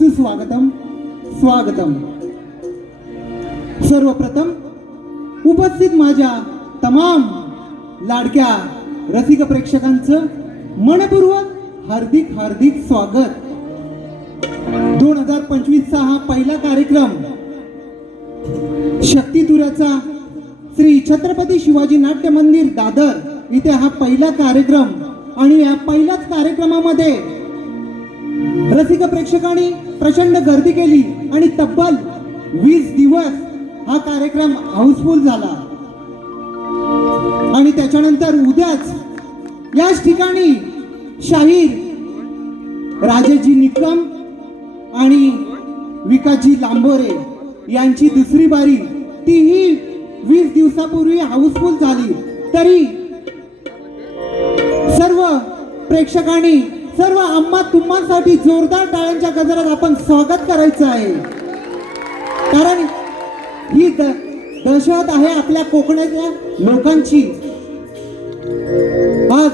सुस्वागतम स्वागतम। सर्वप्रथम उपस्थित माझ्या तमाम लाडक्या रसिक प्रेक्षकांचं मनपूर्वक हार्दिक हार्दिक स्वागत। 2025 चा हा पहिला कार्यक्रम शक्तितुऱ्याचा श्री छत्रपती शिवाजी नाट्य मंदिर दादर इथे हा पहिला कार्यक्रम आणि या पहिल्याच कार्यक्रमामध्ये रसिक प्रेक्षकांनी प्रचंड गर्दी केली आणि तब्बल 20 दिवस हा कार्यक्रम हाऊसफुल झाला। आणि त्याच्यानंतर उद्याच याच ठिकाणी शाहीर राजेशजी निकम आणि विकासजी लांबोरे यांची दुसरी बारी तीही 20 दिवसापूर्वी हाऊसफुल झाली। तरी सर्व प्रेक्षकांनी सर्व आम्हा तुम्हांसाठी जोरदार टाळ्यांच्या गजरात आपण स्वागत करायचं आहे, कारण ही दहशत आहे आपल्या कोकणातल्या लोकांची। आज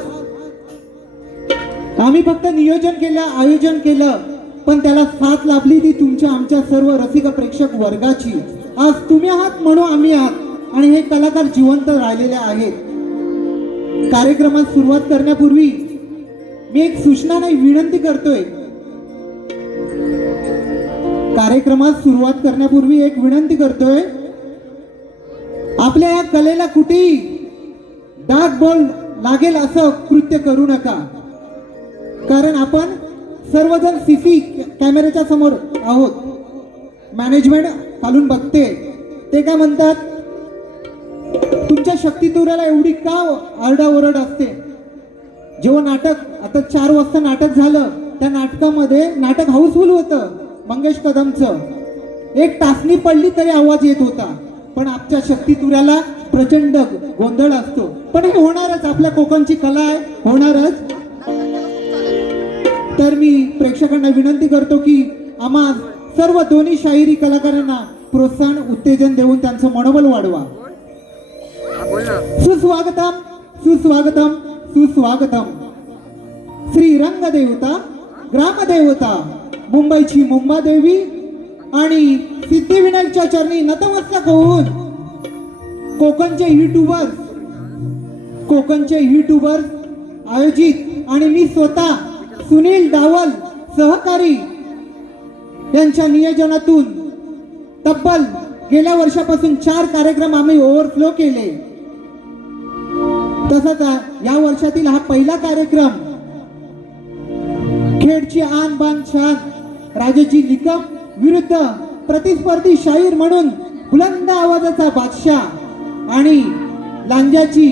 आम्ही फक्त नियोजन केलं, आयोजन केलं, पण त्याला साथ लाभली ती तुमच्या आमच्या सर्व रसिक प्रेक्षक वर्गाची। आज तुम्ही आहात म्हणून आम्ही आहात आणि हे कलाकार जिवंत राहिलेले आहेत। कार्यक्रमात सुरुवात करण्यापूर्वी मी एक सूचना नाही विनंती करतोय। कार्यक्रमात सुरुवात करण्यापूर्वी एक विनंती करतोय, आपल्या या कलेला कुठेही डाग बॉल लागेल असं कृत्य करू नका, कारण आपण सर्वजण सीसी कॅमेऱ्याच्या समोर आहोत। मॅनेजमेंट खालून बघते, ते काय म्हणतात, तुमच्या शक्तितुऱ्याला एवढी का आरडाओरड असते? जेव्हा नाटक आता 4 वाजता नाटक झालं, त्या नाटकामध्ये नाटक हाऊसफुल होतं मंगेश कदमचं, एक टाचणी पडली तरी आवाज येत होता, पण आमच्या शक्तितुऱ्याला प्रचंड गोंधळ असतो। पण हे होणारच, आपल्या कोकणची कला आहे, होणारच। तर मी प्रेक्षकांना विनंती करतो की आम्हा सर्व दोन्ही शाहिरी कलाकारांना प्रोत्साहन उत्तेजन देऊन त्यांचं मनोबल वाढवा। सुस्वागतम सुस्वागतम सुस्वागतम। श्री रंगदेवता ग्रामदेवता मुंबईची मुंबादेवी आणि सिद्धिविनायकच्या चरणी नतमस्तक होऊन कोकणचे युट्यूबर्स आयोजित आणि मी स्वतः सुनील डावल सहकारी यांच्या नियोजनातून तब्बल गेल्या वर्षापासून 4 कार्यक्रम आम्ही ओव्हरफ्लो केले। तसंच या वर्षातील हा पहिला कार्यक्रम खेडची आन बान शान राजेशजी निकम विरुद्ध प्रतिस्पर्धी शाहीर म्हणून बुलंद आवाजाचा बादशाह आणि लांजाची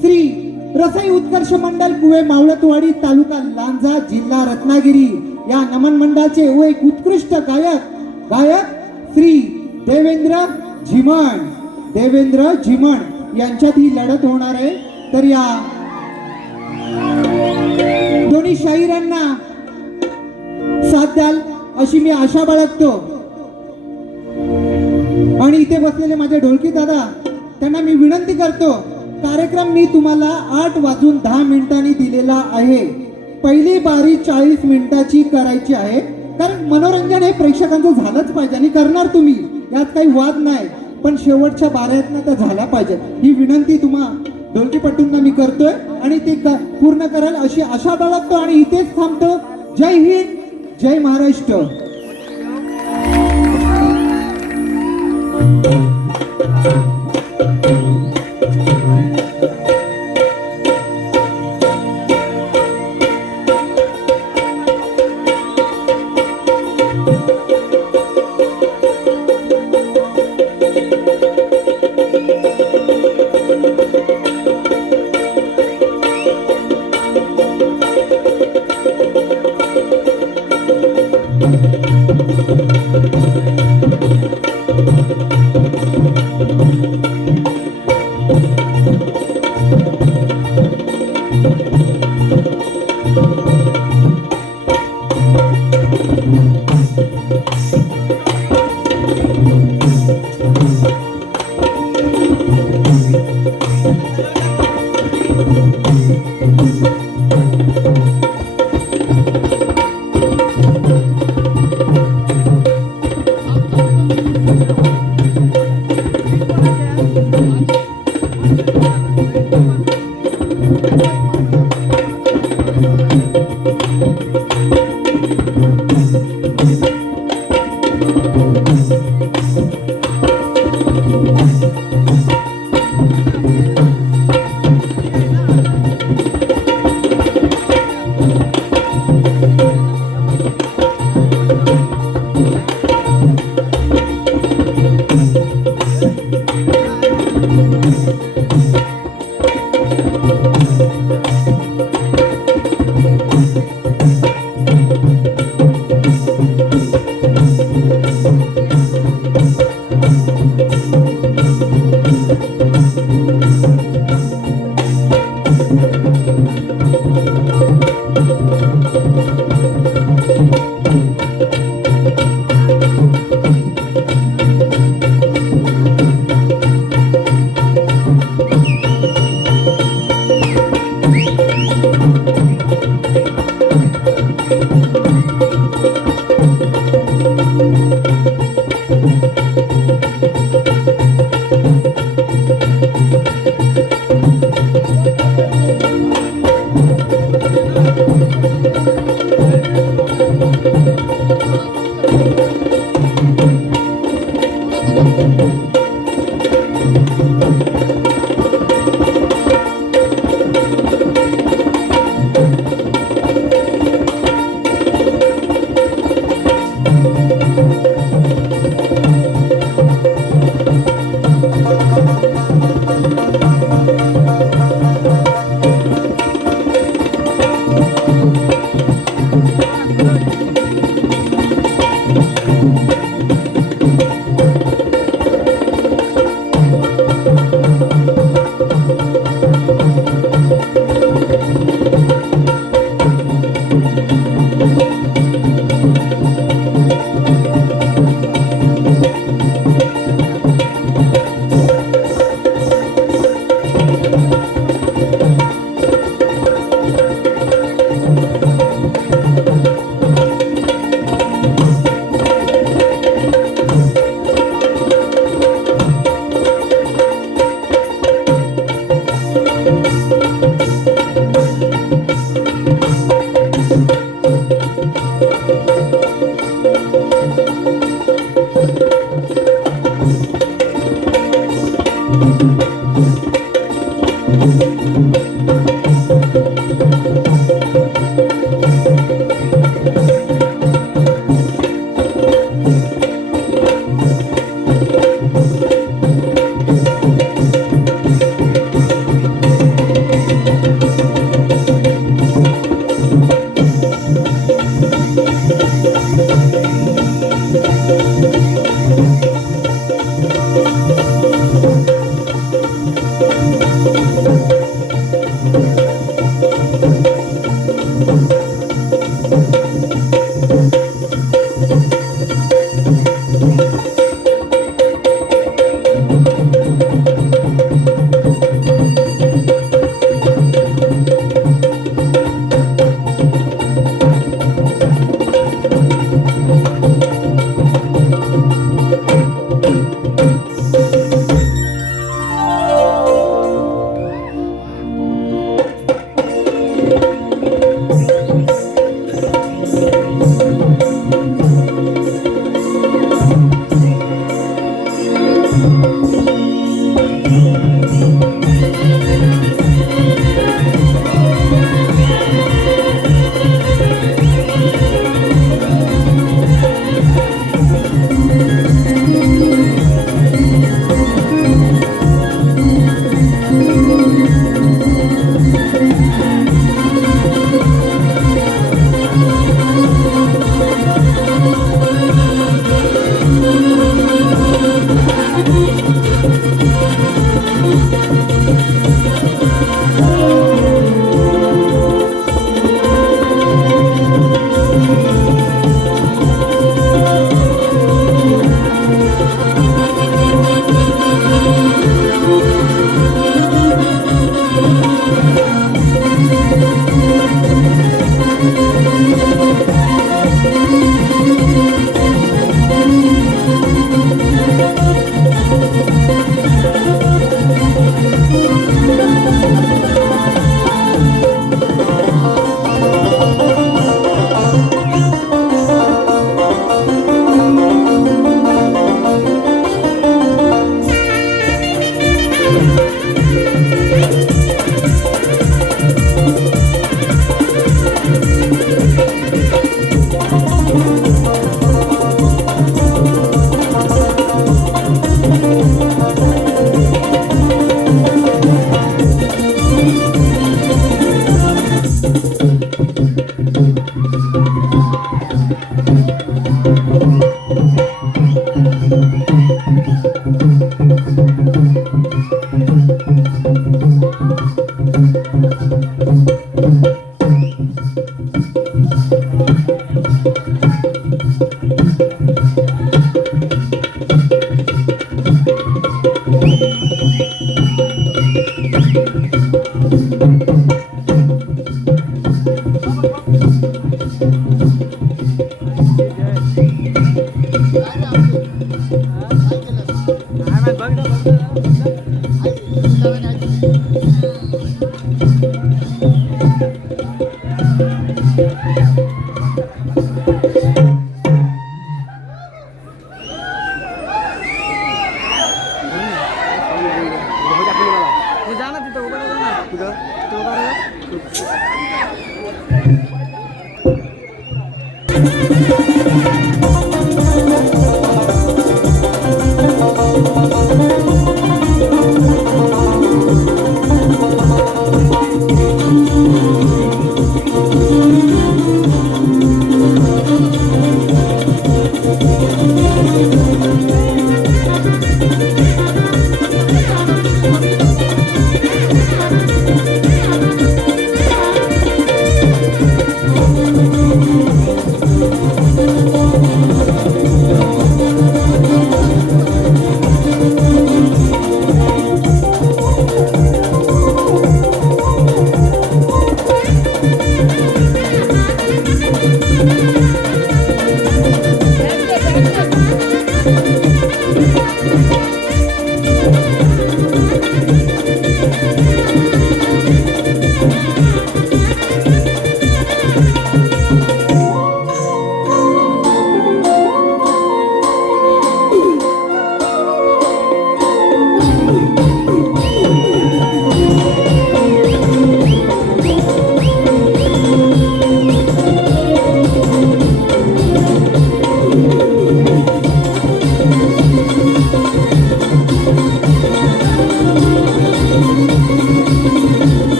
श्री रसाई उत्कर्ष मंडल कुवे मावळतवाडी तालुका लांजा जिल्हा रत्नागिरी या नमन मंडळाचे एक उत्कृष्ट गायक श्री देवेंद्र झिमण यांच्यात ही लढत होणार आहे। तर या दोन्ही शाहिरांना साथ द्याल अशी मी आशा बाळगतो। आणि इथे बसलेले माझे ढोलकी दादा, त्यांना मी विनंती करतो, कार्यक्रम मी तुम्हाला 8:10 दिलेला आहे। पहिली बारी 40 मिनिटाची करायची आहे, कारण मनोरंजन हे प्रेक्षकांचं झालंच पाहिजे आणि करणार तुम्ही, यात काही वाद नाही, पण शेवटच्या बाऱ्यातनं तर झाला पाहिजे ही विनंती तुम्हा ढोलकीपट्टूंना मी करतोय आणि ते पूर्ण कराल अशी आशा बाळगतो आणि इथेच थांबतो। जय हिंद, जय Maharashtra.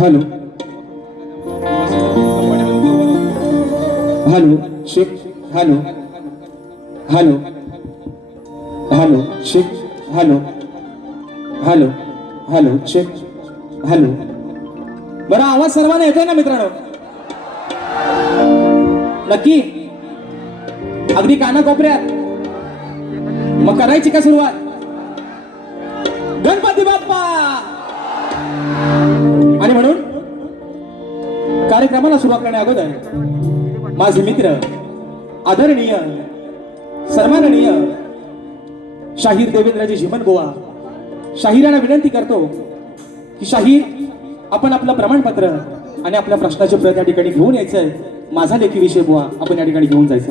Hello hello Sheikh hello hello hello Sheikh hello hello hello Sheikh hello. बरं आवाज सर्वांना येतोय ना मित्रांनो? नक्की अगदी कानाकोपऱ्यात. मग करायची का सुरुवात? गणपती बाप्पा. आणि म्हणून कार्यक्रमाला सुरुवात करण्या अगोदर माझे मित्र आदरणीय सन्माननीय शाहीर देवेंद्रजी झिमन बुवा शाहिरांना विनंती करतो की शाहीर आपण आपलं प्रमाणपत्र आणि आपल्या प्रश्नाचे प्रत या ठिकाणी घेऊन यायचंय. माझा लेखी विषय बुवा आपण या ठिकाणी घेऊन जायचं.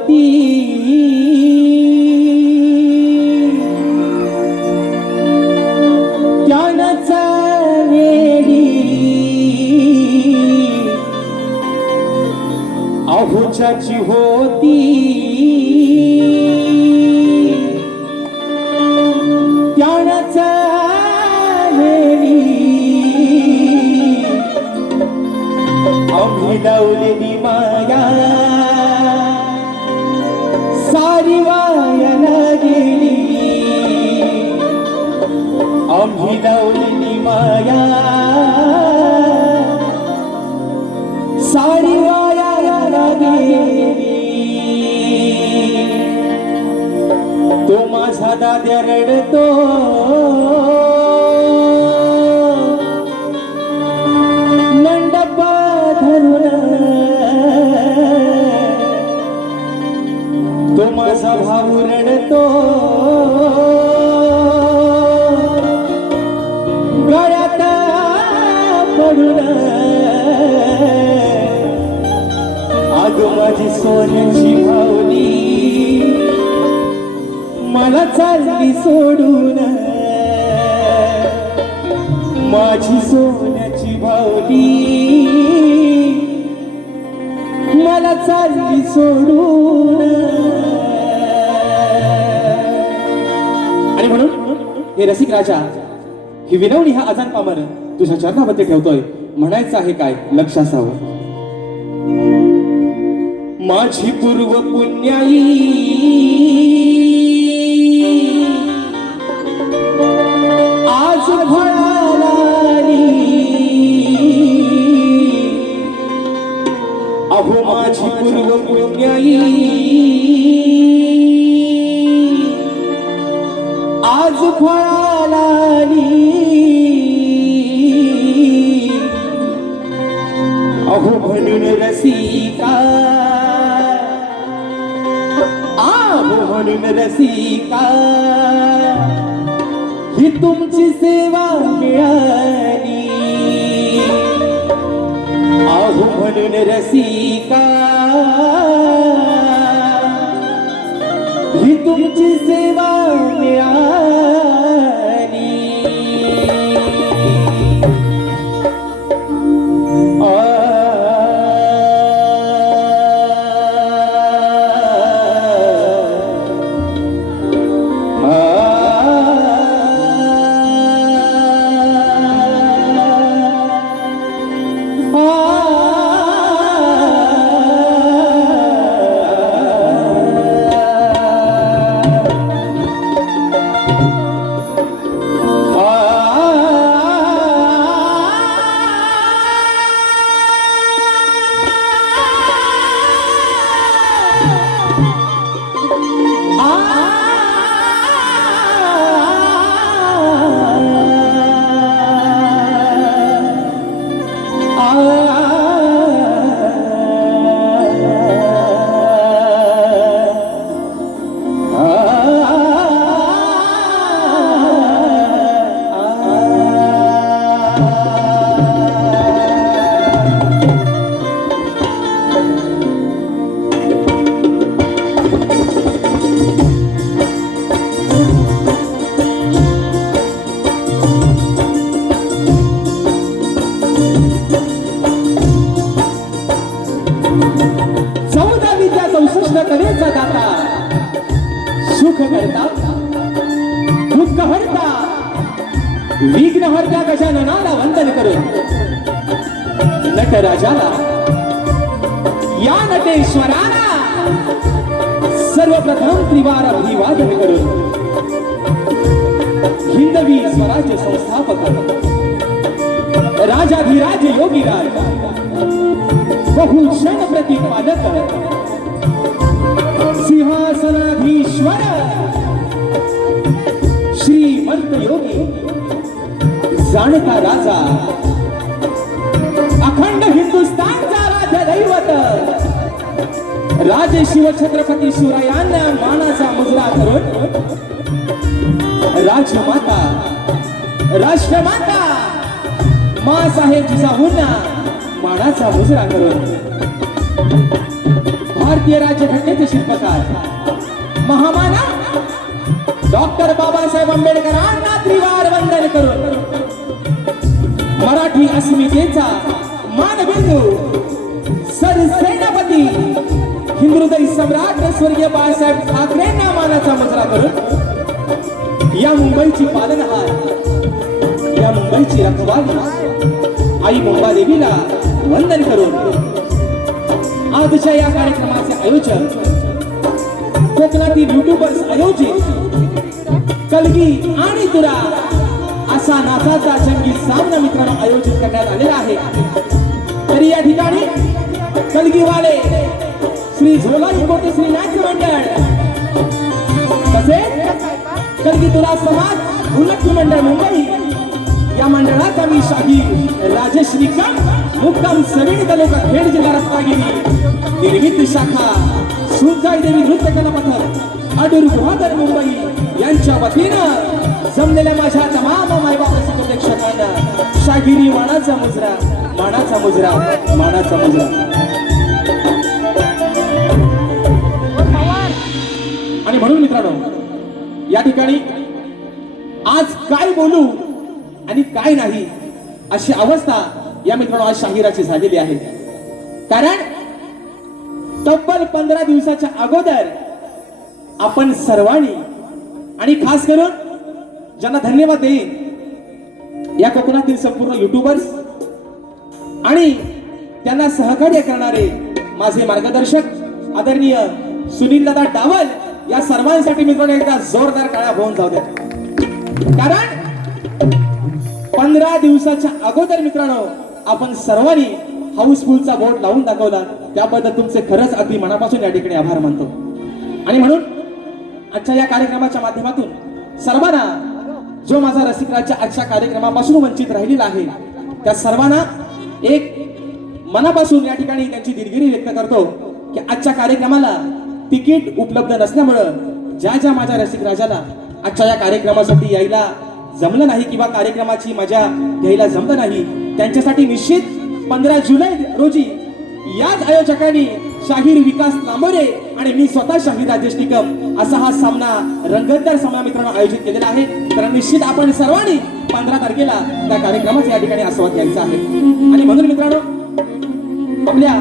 होती त्यानंच वेडी अहोच्याची होती त्यानंच वेडी आम्ही लावलेली माया सारी वायाला गेली आम्ही लावलेली माया सारी वायाला गेली तो माझा दाद्या रडतो मंडपा धरून तो माझा भाऊ रडतो गळ्यात पडून अगं माझी सोन्याची भावली मला चालली सोडून माझी सोन्याची भावली मला चालली सोडून आणि म्हणून हे रसिक राजा ही विनवणी हा अजान पामर तुझ्या चरणामध्ये ठेवतोय म्हणायचं आहे काय लक्ष असावं माझी पूर्व पुण्याई आज फळाला अहो माझी पूर्व पुण्याई आज फळाला अहो म्हणून रसिका अहो म्हणून रसिका ही तुमची सेवा मिळाली अहो म्हणून रसिका ही तुमची सेवा मिळाली सुख करता दुःख हरता विघ्न हरता गजाननाला वंदन करून नटराजाला या नटेश्वराला सर्वप्रथम त्रिवार अभिवादन करून हिंदवी स्वराज्य संस्थापक राजाधिराज योगीराज बहुजन प्रतिपादक सिंहासनाधीश्वर श्रीमंत योगी जाणता राजा अखंड हिंदुस्थानचा राज्य दैवत राजे शिव छत्रपती शिवरायांना मानाचा मुजरा करून राजमाता राष्ट्रमाता मासाहेब जिजाऊंना मानाचा मुजरा करून भारतीय राज्यघटनेचे शिल्पकार महामानव डॉक्टर बाबासाहेब आंबेडकरांना त्रिवार वंदन करून मराठी अस्मितेचा मानबिंदू सरसेनापती हिंदुहृदय सम्राट स्वर्गीय बाळासाहेब ठाकरेंना मानाचा मुजरा करून या मुंबईची पालनहार, या मुंबईची रखवाली आई मुंबादेवीला वंदन करून आजच्या या कार्यक्रमाचे आयोजक कोकणातील युट्यूबर्स आयोजित कलगी आणि तुरा असा नाचाचा जंगी सामना मित्रांनो आयोजित करण्यात आलेला आहे. तरी या ठिकाणी कलगीवाले श्री झोलाई कोटे श्री नाट्य मंडळ तसेच कलगी तुरा समाज उल्लखी मंडळ मुंबई या मंडळाचा मी शाहीर राजेश निकम मुक्काम सविणी तालुका खेड जिल्हा रत्नागिरी निर्मित शाखा सुजाई देवी नृत्य कला पथक अडूर गुहागर मुंबई यांच्या वतीनं जमलेल्या माझ्या तमाम मायबाप रसिक प्रेक्षकांना शाहिरी मानाचा मुजरा, मानाचा मुजरा, मानाचा मुजरा. आणि म्हणून मित्रांनो या ठिकाणी आज काय बोलू आणि काय नाही अशी अवस्था या मित्रांनो आज शाहिराची झालेली आहे. कारण तब्बल 15 दिवसाच्या अगोदर आपण सर्वांनी आणि खास करून ज्यांना धन्यवाद देईन या कोकणातील संपूर्ण युट्यूबर्स आणि त्यांना सहकार्य करणारे माझे मार्गदर्शक आदरणीय सुनील दादा डावल या सर्वांसाठी मित्रांनो एकदा जोरदार टाळ्या होऊन जाऊ द्या. कारण 15 दिवसाच्या अगोदर मित्रांनो आपण सर्वांनी हाऊसफुलचा बोर्ड लावून दाखवला, त्याबद्दल तुमचे खरंच अगदी मनापासून या ठिकाणी आभार मानतो. आणि म्हणून आजच्या या कार्यक्रमाच्या माध्यमातून सर्वांना जो माझा रसिक राज्य आजच्या कार्यक्रमापासून वंचित राहिलेला आहे त्या सर्वांना एक मनापासून या ठिकाणी त्यांची दिलगिरी व्यक्त करतो की आजच्या कार्यक्रमाला तिकीट उपलब्ध नसल्यामुळं ज्या ज्या माझ्या रसिक राजाला आजच्या या कार्यक्रमासाठी यायला जमलं नाही किंवा कार्यक्रमाची मजा घ्यायला जमलं नाही त्यांच्यासाठी निश्चित 15 जुलै रोजी याच आयोजकांनी शाहीर विकास लांबोरे आणि मी स्वतः शाहीर राजेश निकम असा हा सामना रंगतदार सामना मित्रांनो आयोजित केलेला आहे. तर निश्चित आपण सर्वांनी 15 तारखेला त्या कार्यक्रमाचा या ठिकाणी आस्वाद घ्यायचा आहे. आणि म्हणून मित्रांनो आपल्या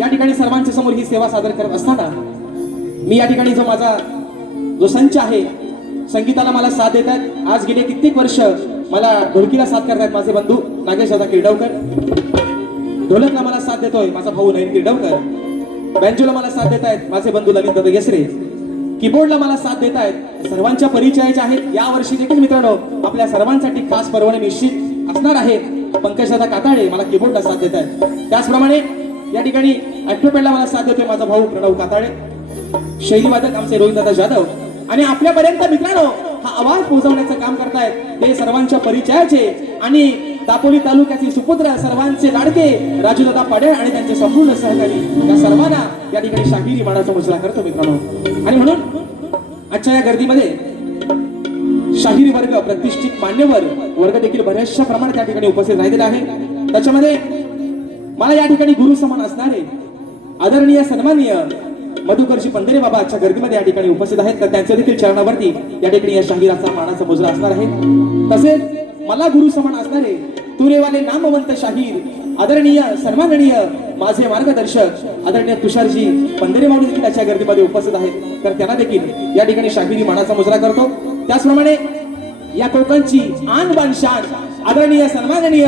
या ठिकाणी सर्वांच्या समोर ही सेवा सादर करत असताना मी या ठिकाणी जो माझा जो संच आहे संगीताला मला साथ देत आहेत. आज गेले कित्येक वर्ष मला ढोलकीला साथ करतायत माझे बंधू नागेश दादा किर्डवकर, ढोलकला मला साथ देतोय माझा भाऊ नयन किर्डवकर, बँजोला मला साथ देत आहेत माझे बंधू ललित दादा येसरे, कीबोर्डला मला साथ देत आहेत सर्वांच्या परिचयाचे आहेत. या वर्षी देखील मित्रांनो आपल्या सर्वांसाठी खास पर्वणी निश्चित असणार आहे. पंकज दादा काताळे मला कीबोर्डला साथ देत आहेत. त्याचप्रमाणे या ठिकाणी ॲक्टोपेडला मला साथ देतोय माझा भाऊ प्रणव काताळे, शैलीवादक आमचे रोहित दादा जाधव आणि आपल्यापर्यंत मित्रांनो हा आवाज पोहोचवण्याचं काम करतायत ते सर्वांच्या परिचयाचे आणि दापोली तालुक्याचे सुपुत्र सर्वांचे लाडके राजू दादा पाडेळ आणि त्यांचे संपूर्ण सहकारी या सर्वांना या ठिकाणी शाहिरी मानाचा मुजरा करतो मित्रांनो. आणि म्हणून आजच्या या गर्दीमध्ये शाहिरी वर्ग प्रतिष्ठित मान्यवर वर्ग देखील बऱ्याचशा प्रमाणात त्या ठिकाणी उपस्थित राहिलेला आहे. त्याच्यामध्ये मला या ठिकाणी गुरु समान असणारे आदरणीय सन्माननीय मधुकरजी पंधरे बाबा आजच्या गर्दीमध्ये या ठिकाणी उपस्थित आहेत. तर त्यांच्या देखील चरणावरती या ठिकाणी या शाहिराचा मानाचा मुजरा असणार आहे. तसेच मला गुरु समान असणारे तुरेवाले नामवंत शाहीर आदरणीय सन्माननीय माझे मार्गदर्शक आदरणीय तुषारजी पंधरे बाबा देखील आजच्या गर्दीमध्ये उपस्थित आहेत. तर त्यांना देखील या ठिकाणी शाहिरी मानाचा मुजरा करतो. त्याचप्रमाणे या कोकणची आन बान शान आदरणीय सन्माननीय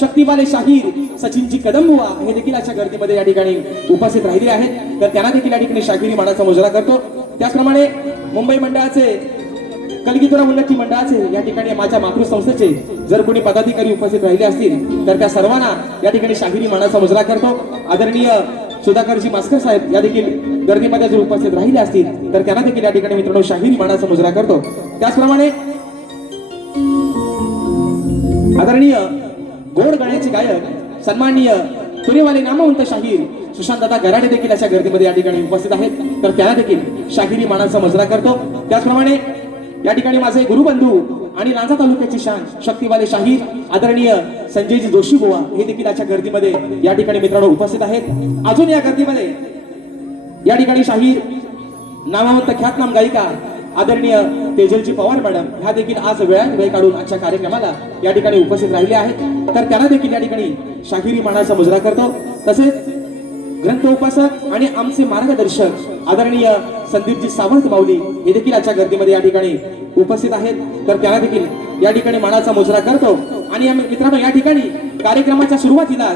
शक्तिवाले शाहीर सचिनजी कदमबुवा हे देखील अशा गर्दीमध्ये या ठिकाणी उपस्थित राहिले आहेत. तर त्यांना देखील या ठिकाणी शाहिरी मानाचा मुजरा करतो. त्याचप्रमाणे मुंबई मंडळाचे कलगीतुरा उल्लखी मंडळाचे या ठिकाणी माझ्या मातृसंस्थेचे जर कोणी पदाधिकारी उपस्थित राहिले असतील तर त्या सर्वांना या ठिकाणी शाहिरी मानाचा मुजरा करतो. आदरणीय सुधाकरजी मास्कर साहेब या देखील गर्दीमध्ये जर उपस्थित राहिले असतील तर त्यांना देखील या ठिकाणी मित्रांनो शाहिरी मानाचा मुजरा करतो. त्याचप्रमाणे आदरणीय गोड गाण्याचे गायक सन्माननीय तुरेवाले नामवंत शाहीर सुशांत दादा गराडे देखील अशा गर्दीमध्ये या ठिकाणी उपस्थित आहेत. तर त्यांना देखील शाहिरी मानाचा मुजरा करतो. त्याचप्रमाणे या ठिकाणी माझे गुरुबंधू आणि लांजा तालुक्याची शान शक्तिवाले शाहीर आदरणीय संजयजी जोशी बुवा हे देखील अशा गर्दीमध्ये या ठिकाणी मित्रांनो उपस्थित आहेत. अजून या गर्दीमध्ये या ठिकाणी शाहीर नामवंत ख्यातनाम गायिका आदरणीय तेजलजी पवार मॅडम ह्या देखील आज वेळात वेळ काढून आजच्या कार्यक्रमाला या ठिकाणी उपस्थित राहिले आहेत. तर त्यांना देखील या ठिकाणी शाहिरी मानाचा मुजरा करतो. तसेच ग्रंथ उपासक आणि आमचे मार्गदर्शक आदरणीय संदीपजी सावंत माऊली हे देखील आजच्या गर्दीमध्ये या ठिकाणी उपस्थित आहेत. तर त्यांना देखील या ठिकाणी मानाचा मुजरा करतो. आणि मित्रांनो, या ठिकाणी कार्यक्रमाच्या सुरुवातीला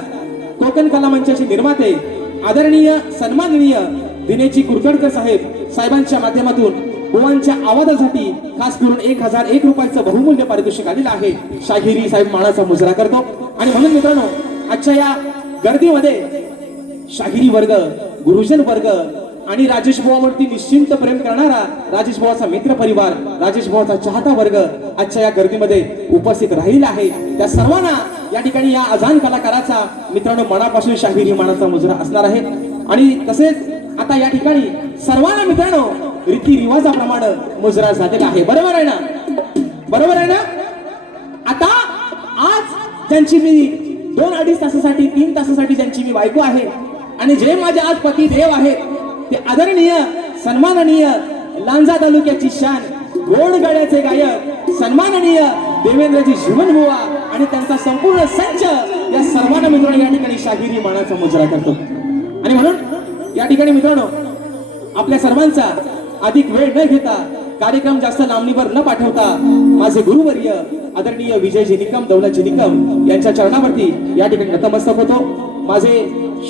कोकण कला मंचाचे निर्माते आदरणीय सन्माननीय दिनेशजी कुरकडकर साहेबांच्या माध्यमातून बुवांच्या आवाजासाठी खास करून 1001 रुपयाचं बहुमूल्य पारितोषिक आलेलं आहे. शाहिरी साहेब मानाचा मुजरा करतो. आणि म्हणून मित्रांनो, आजच्या या गर्दीमध्ये शाहिरी वर्ग, गुरुजन वर्ग आणि राजेश बुवावरती निश्चिंत प्रेम करणारा राजेश बुवाचा मित्र परिवार, राजेश बुवाचा चाहता वर्ग आजच्या या गर्दीमध्ये उपस्थित राहिला आहे. त्या सर्वांना या ठिकाणी या अजान कलाकाराचा मित्रांनो मनापासून शाहिरी मानाचा मुजरा असणार आहे. आणि तसेच आता या ठिकाणी सर्वांना मित्रांनो रीती रिवाजाप्रमाणे मुजरा झालेला आहे. बरोबर आहे ना? बरोबर आहे ना? आता आज ज्यांची मी 2-2.5 तासासाठी 3 तासासाठी ज्यांची मी बायको आहे आणि जे माझे आज पती देव आहेत ते आदरणीय सन्माननीय लांजा तालुक्याची शान गोड गळ्याचे गायक सन्माननीय देवेंद्रजी जीवनबुवा आणि त्यांचा संपूर्ण संच या सर्वांना मित्रांनो या ठिकाणी शाहिरी मानाचा मुजरा करतो. आणि म्हणून या ठिकाणी मित्रांनो आपल्या सर्वांचा अधिक वेळ न घेता कार्यक्रम जास्त लांबणीवर न पाठवता माझे गुरुवर्य आदरणीय विजयजी निकम दौलतजी निकम यांच्या चरणावरती या ठिकाणी नतमस्तक होतो. माझे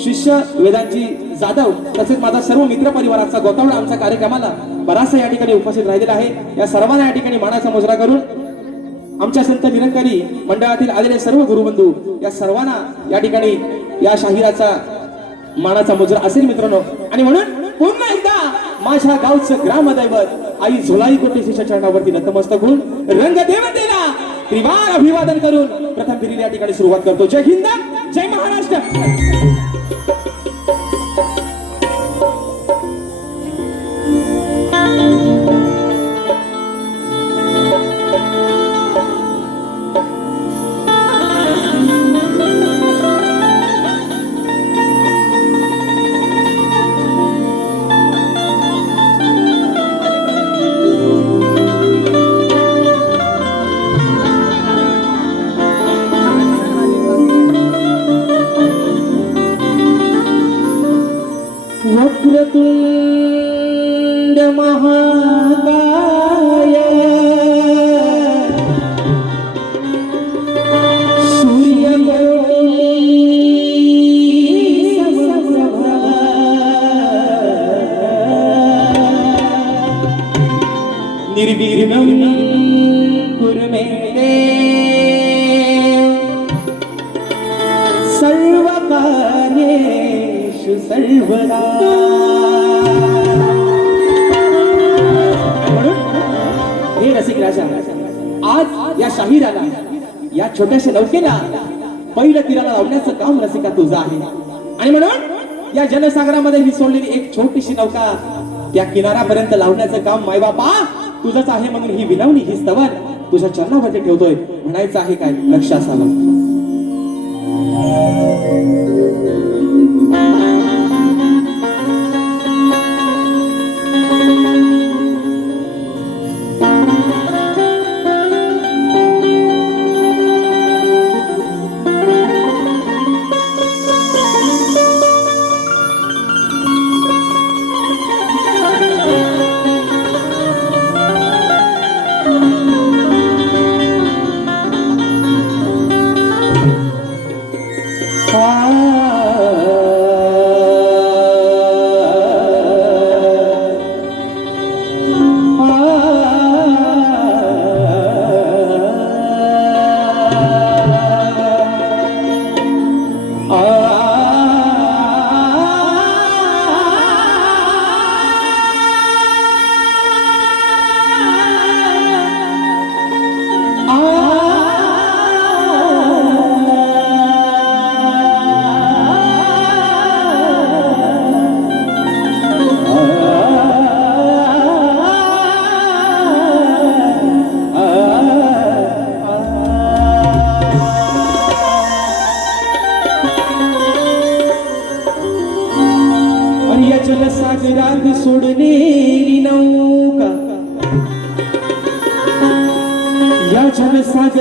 शिष्य वेदांतजी जाधव तसेच माझा सर्व मित्र परिवाराचा गोतावळा आमच्या कार्यक्रमाला बराचसा या ठिकाणी उपस्थित राहिलेला आहे. या सर्वांना या ठिकाणी मानाचा मुजरा करून आमच्या संत निरंकारी मंडळातील आलेले सर्व गुरुबंधू या सर्वांना या ठिकाणी या शाहिराचा मानाचा मुजरा असेल मित्रांनो. आणि म्हणून पुन्हा एकदा माझ्या गावचं ग्रामदैवत आई झोलाई कोटेशीच्या चरणावरती नतमस्तक होऊन रंगदेवतेला त्रिवार अभिवादन करून प्रथम फेरीला या ठिकाणी सुरुवात करतो. जय हिंद, जय महाराष्ट्र. वक्रतुंड महाकाय सूर्यकोटि समप्रभा निर्विघ्नं कुरु मे सर्वकार्येषु सर्वदा. हे रसिक राजा, आज या शाहिराला या छोट्याशा नौकेला पहिलं तीराला लावण्याचं काम रसिका तुझं आहे. आणि म्हणून या जलसागरामध्ये ही सोडलेली एक छोटीशी नौका त्या किनाऱ्यापर्यंत लावण्याचं काम मायबापा तुझंच आहे. म्हणून ही विनवणी ही स्तवन तुझ्या चरणावरती ठेवतोय. म्हणायचं आहे काय लक्ष असावं.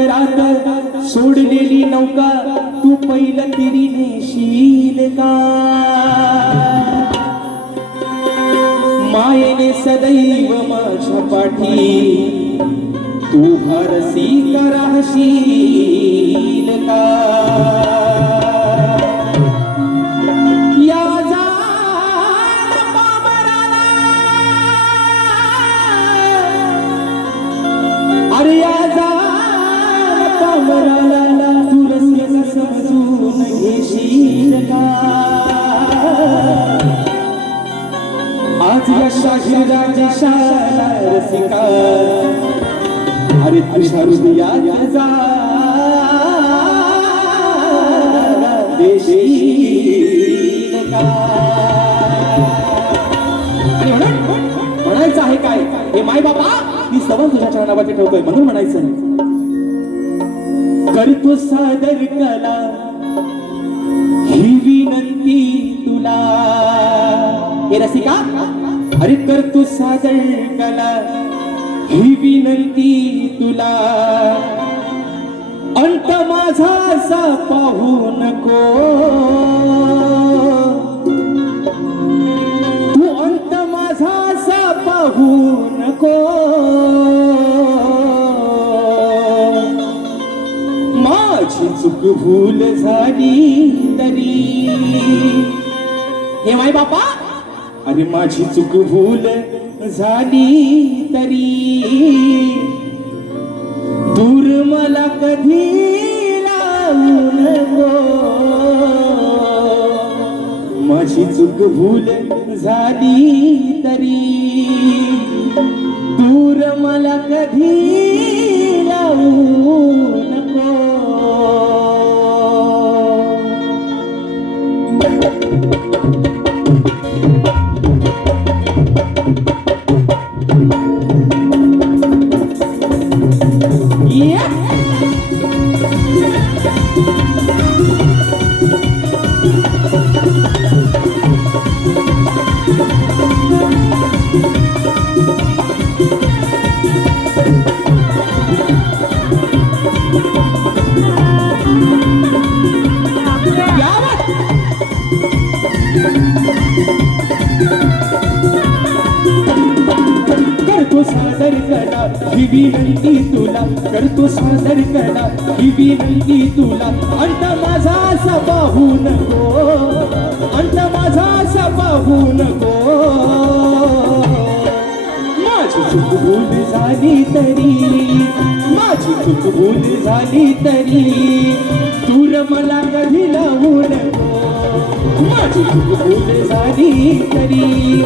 सागरात सोडलेली नौका तू पहिलं तिरी नेशील का मायेने सदैव माझ्या पाठी तू भारसी का राहशील का या जाण पामराला अरे या जाण पामराला तू रस्त्याला समजून घेशील का आज या शाहिराच्या शाला रसिका अरे तुझ्या हृदयात जा देशील का आणि म्हणायचं आहे काय हे माय बाबा ही सवय तुझ्या चरणावरती ठेवतोय म्हणून म्हणायचं करतो सादर कला ही विनंती तुला हे रसिका अरे करतो सादर कला ही विनंती तुला अंत माझा असा पाहू नको तू अंत माझा असा पाहू नको माझी चूक भूल झाली तरी हे माय बापा अरे माझी चूक भूल झाली तरी दूर मला कधी लावू नको माझी चूक भूल झाली तरी दूर मला कधी लावू नको करतो सादर कला ही विनंती तुला करतो सादर कला ही विनंती तुला अंत माझा असा पाहू नको अंत माझा असा पाहू नको माझी चूक भूल झाली तरी माझी चूक भूल झाली तरी दूर मला कधी लावू नको माझी चूक भूल झाली तरी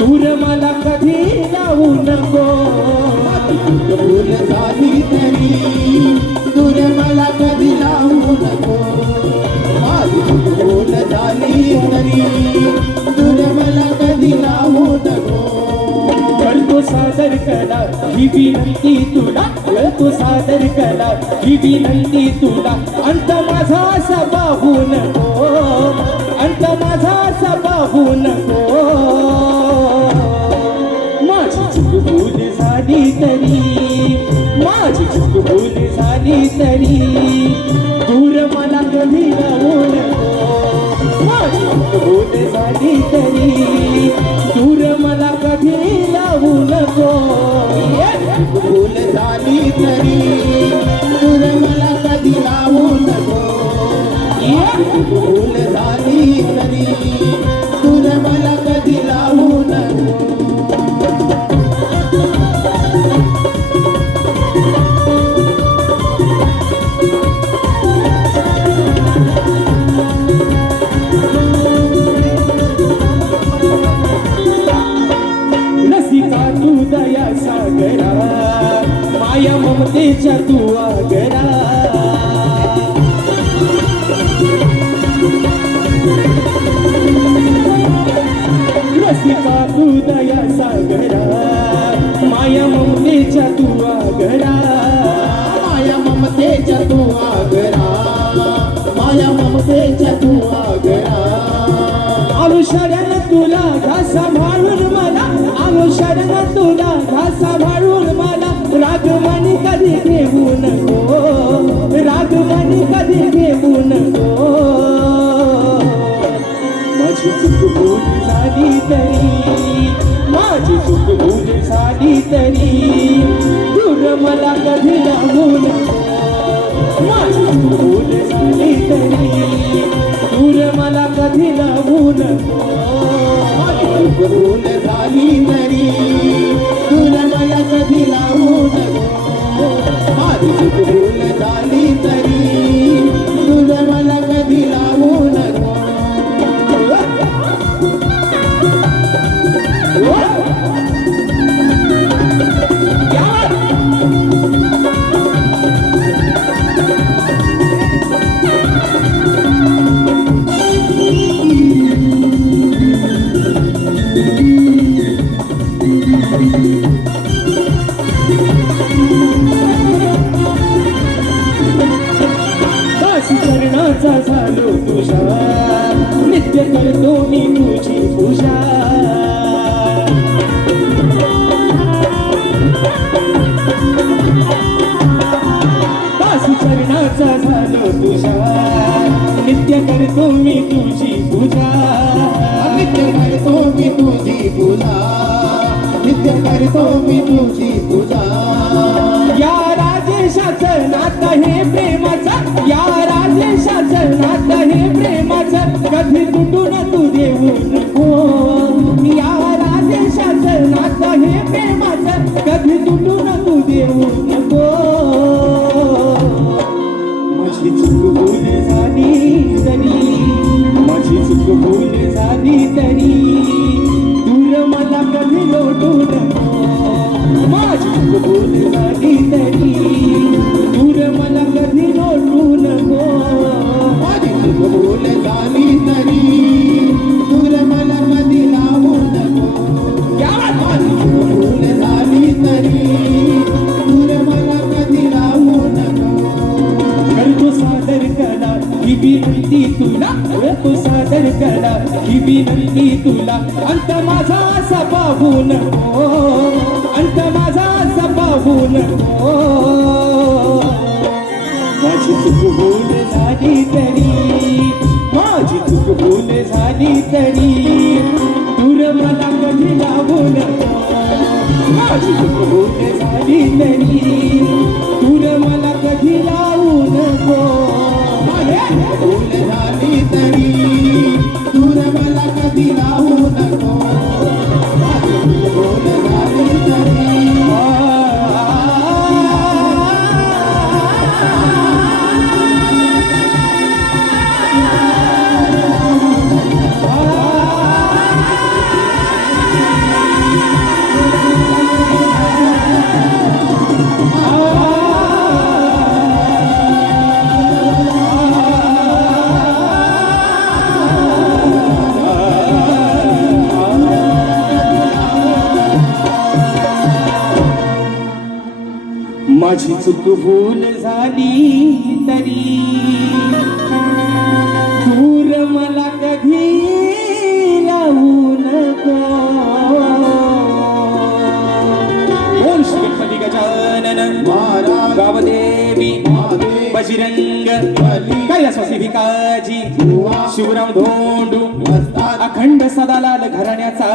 दूर मला कधी लावू नको माझी चूक भूल झाली तरी दूर मला कधी लावू नको माझी चूक भूल झाली तरी दूर मला कधी लावू नको करतो सादर कला ही विनंती तुला करतो सादर कला ही विनंती तुला अंत माझा असा पाहू नको अंत माझा असा पाहू नको माझी चूक भूल झाली तरी माझी चूक भूल झाली तरी दूर मला कधी लावू नको माझी चूक भूल झाली तरी दूर मला कधी लावू नको भूल झाली तरी दूर मला कधी लावू नको भूल झाली तरी दूर मला कधी लावू नको रसिका तू दया सागरा माया ममतेच्या तू आगरा रसिका तू दया सागरा माया ममतेच्या तू आगरा माया ममतेच्या तू आगरा माया ममतेच्या तू आगरा अनुशरण तुला घासा भाळून मला अनुशरण तुला घासा भाळून मला रागवानी कधी घेऊ नको, रागवानी कधी घेऊ नको. माझी चूक भूल झाली तरी, माझी चूक भूल झाली तरी दूर मला कधी लागू नको. माझी चूक भूल झाली तरी दूर मला कधी लागू नको. माझी चूक भूल झाली तरी दूर मला कधी लागू नको. माझी चूक भूल झाली तरी दूर मला कधी लागू नको. चरणाचा झालो तुझा, नित्य करतो मी तुझी पूजा. दासी चरणाचा झालो तुझा, नित्य करतो मी तुझी पूजा. नित्य करतो मी तुझी पूजा, नित्य करतो मी तुझी पूजा. या राजेशाचं नातं हे प्रेमाचं, या राजेशाचं नातं हे प्रेमाचं कधी तुटून तू देऊ नको. या राजेशाचं नातं हे प्रेमाचं कधी तुटून तू देऊ नको. माझी चूक भूल झाली तरी, माझी चूक भूल झाली तरी दूर मला कधी लोटू नको. माझी चूक भूल झाली तरी दूर मला कधी लोटू नको. माझी चूक भूल झाली तरी दूर मला कधी लावू नको. माझी चूक भूल झाली तरी दूर मला कधी लावू नको. करतो सादर कला ही विनंती तुला, करतो सादर कला ही विनंती तुला. अंत माझा असा पाहू नको, अंत माझा असा पाहू नको. माझी चूक भूल झाली तरी, माझी चूक भूल झाली तरी दूर मला कधी लागू नको. माझी चूक भूल झाली तरी दूर मला कधी लागू नको. माझी भूल झाली तरी दूर मला कधी लागू नको. माझी चूक भूल झाली तरी माझी चूक भूल झाली तरी दूर मला कधी लावू नको. ओम श्री गणपती गजानन महाराज गावदेवी बजरंग कैलासवासी भिकाजी शिवराम धोंडू अखंड सदालाल घराण्याचा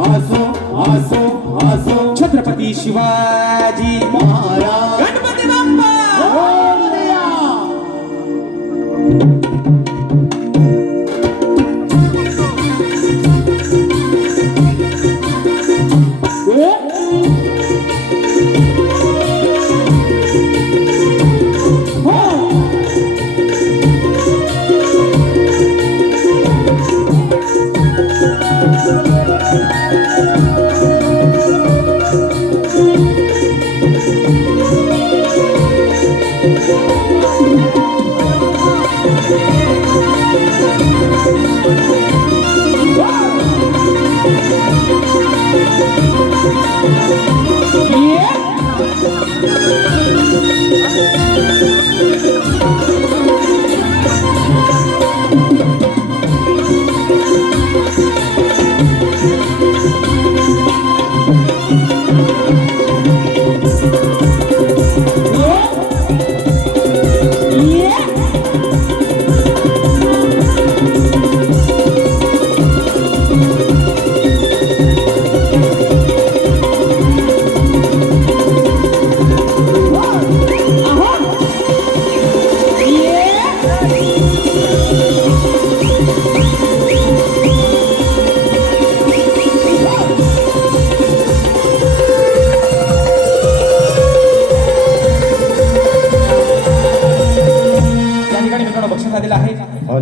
आसो आसो आसो. छत्रपती शिवाजी महाराज गणपती बाप्पा.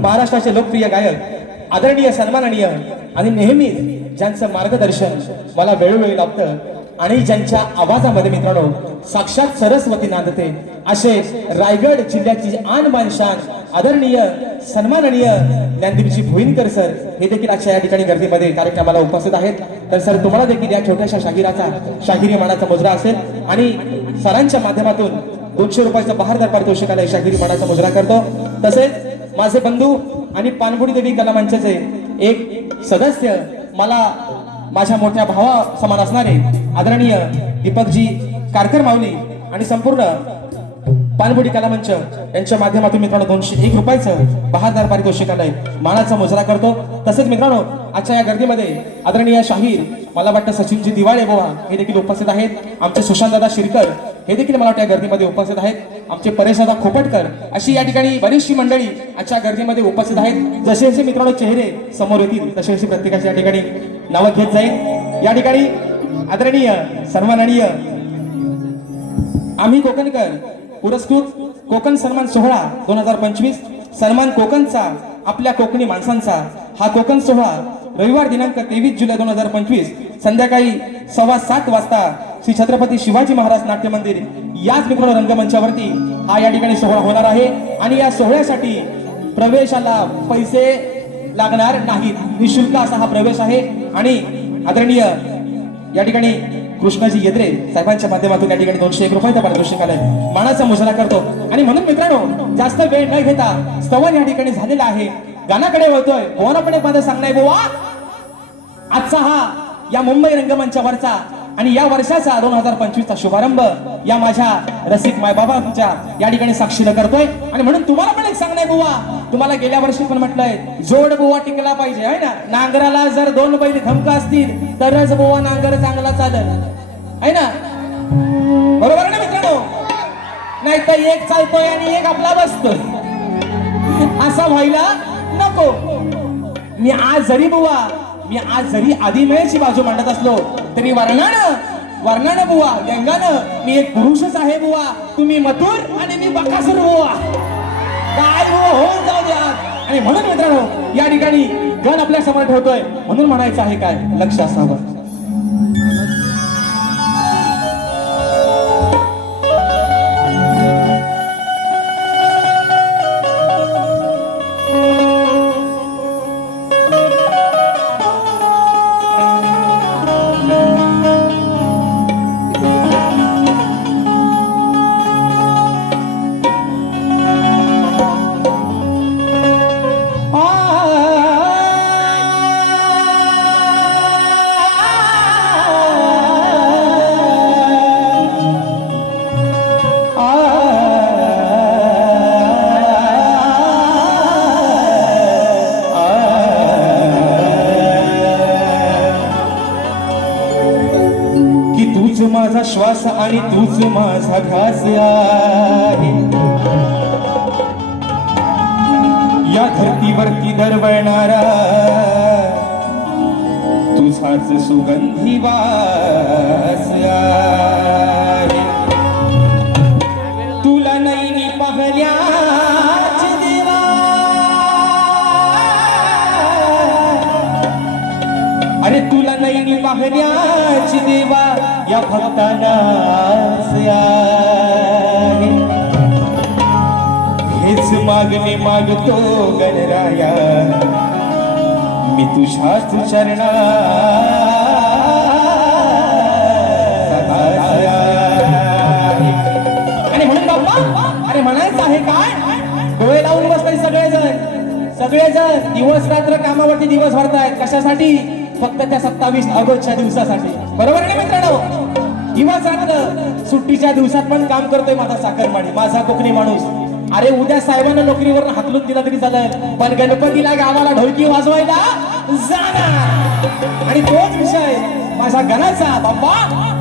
महाराष्ट्राचे लोकप्रिय गायक आदरणीय सन्माननीय आणि नेहमीच ज्यांचं मार्गदर्शन मला वेळोवेळी लाभतं आणि ज्यांच्या आवाजामध्ये मित्रांनो साक्षात सरस्वती नांदते असे रायगड जिल्ह्याची आन बान शान आदरणीय सन्माननीय ज्ञानदीपजी भोईनकर सर हे देखील आजच्या या ठिकाणी गर्दीमध्ये कार्यक्रमाला उपस्थित आहेत. तर सर तुम्हाला देखील या छोट्याशा शाहिरी मानाचा मुजरा असेल आणि सरांच्या माध्यमातून 200 रुपयाचं बहारदार पारितोषिकाला शाहिरी मानाचा मुजरा करतो. तसेच माझे बंधू आणि पानपुडी देवी कला मंचाचे एक सदस्य मला माझ्या मोठ्या भावा समान असणारे आदरणीय दीपकजी कारकर माऊली आणि संपूर्ण पानपुडी कला मंच यांच्या माध्यमातून मित्रांनो 201 रुपयाचं बहारदार पारितोषिकालय मानाचा मुजरा करतो. तसेच मित्रांनो आजच्या या गर्दीमध्ये आदरणीय शाहीर मला वाटतं सचिनजी दिवाळे बोवा हे देखील उपस्थित आहेत. आमचे सुशांतदादा शिरकर हे देखील मला वाटतं या गर्दीमध्ये उपस्थित आहेत. आमचे परेशदादा खोपटकर अशी या ठिकाणी बरीचशी मंडळी आजच्या गर्दीमध्ये उपस्थित आहेत. जसे जसे मित्रांनो चेहरे समोर येतील तसे तसे प्रत्येकाच्या या ठिकाणी नावं घेत जाईल. या ठिकाणी आदरणीय सन्माननीय आम्ही कोकणकर पुरस्कृत कोकण सन्मान सोहळा 2025 सन्मान कोकणचा आपल्या कोकणी माणसांचा हा कोकण सोहळा रविवार दिनांक 23 जुलै 2025 संध्याकाळी 7:15 वाजता श्री छत्रपती शिवाजी महाराज नाट्य मंदिर याच मित्रांनो रंगमंचावरती हा या ठिकाणी सोहळा होणार आहे. आणि या सोहळ्यासाठी प्रवेशाला पैसे लागणार नाहीत, निशुल्क असा हा प्रवेश आहे. आणि आदरणीय या ठिकाणी कृष्णाजी येद्रे साहेबांच्या माध्यमातून या ठिकाणी 201 रुपयाचा पारितोषिकालय मानाचा मुजरा करतो. आणि म्हणून मित्रांनो जास्त वेळ न घेता स्तवन या ठिकाणी झालेला आहे. गाण्याकडे वळतोय. बोवानापणे माझं सांगणार बोवा आजचा हा या मुंबई रंगमंचावरचा आणि या वर्षाचा 2025चा शुभारंभ या माझ्या रसिक मायबाबांच्या या ठिकाणी साक्षीला करतोय. आणि म्हणून तुम्हाला पण एक सांगणार बुवा, तुम्हाला गेल्या वर्षी पण म्हटलंय जोड बुवा टिकला पाहिजे आहे ना. नांगराला जर 2 बैल खमका असतील तरच बुवा नांगर चांगला चालल आहे ना. बरोबर आहे ना मित्रांनो. नाही तर एक चालतोय आणि एक आपला बसतोय असा व्हायला नको. मी आज जरी आदिमयची बाजू मांडत असलो तरी वर्णानं बुवा व्यंगानं मी एक पुरुषच आहे बुवा. तुम्ही मथुर आणि मी बकासूर बुवा. काय बुवा होऊन जाऊ द्या. आणि म्हणून मित्रांनो या ठिकाणी गण आपल्या समोर ठेवतोय म्हणून म्हणायचं आहे काय लक्ष असावं. माझा श्वास आणि तूच माझा ध्यास आहे. या धरतीवरती दरवळणारा तुझाच सुगंधी वास आहे. तुला नैनी पाहल्याच देवा अरे तुला नैनी पाहल्याच देवा या भक्तांना हेच मागणे मागतो गणराया मी तुझ्याच चरणा. आणि म्हणून बाप्पा अरे म्हणायचं आहे काय डोळे लावून बसले सगळेजण दिवस रात्र कामावरती दिवस भरतायत. कशासाठी? फक्त त्या 27 ऑगस्टच्या दिवसासाठी. बरोबर आहे मित्रांनो. दिवस रात्र सुट्टीच्या दिवसात पण काम करतोय माझा चाकरमानी माझा कोकणी माणूस. अरे उद्या साहेबांना नोकरीवर हाकलून दिला तरी चालेल पण गणपतीला गावाला ढोलकी वाजवायला जाणार. आणि तोच विषय माझा गणाचा बाप्पा.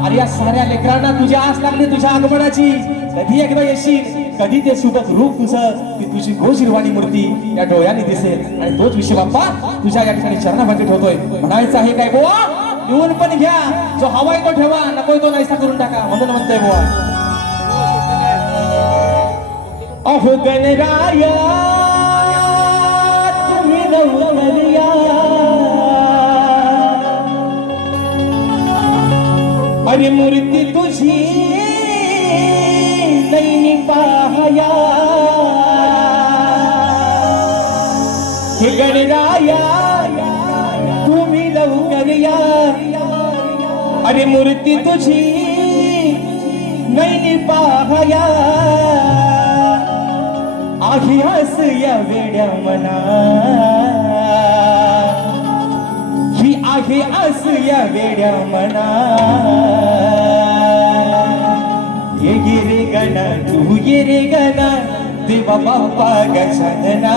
अरे या साऱ्या लेकरांना तुझ्या आस लागली तुझ्या आगमनाची. कधी एकदा येशील कधी ते सुबक रूप तुझं ती तुझी गोशिरवाणी मूर्ती या डोळ्याने दिसेल. आणि तोच विषय बाप्पा तुझ्या या ठिकाणी चरणाभागी ठेवतोय. म्हणायचं आहे काय बोवा लिहून पण घ्या. जो हवाय तो ठेवा नकोय तो नाहीसा करून टाका. म्हणून म्हणतोय बोवा अहो गणराया अरे मूर्ती तुझी नैनी पाहया हे गणराया तुम्ही लवकर या अरे मूर्ती तुझी नैनी पाहया आधी हस या वेड्या मना ही आहे आस या वेड्या मना ये गिरे गणा तू गिरे गणा देवा बाप्पा गजानना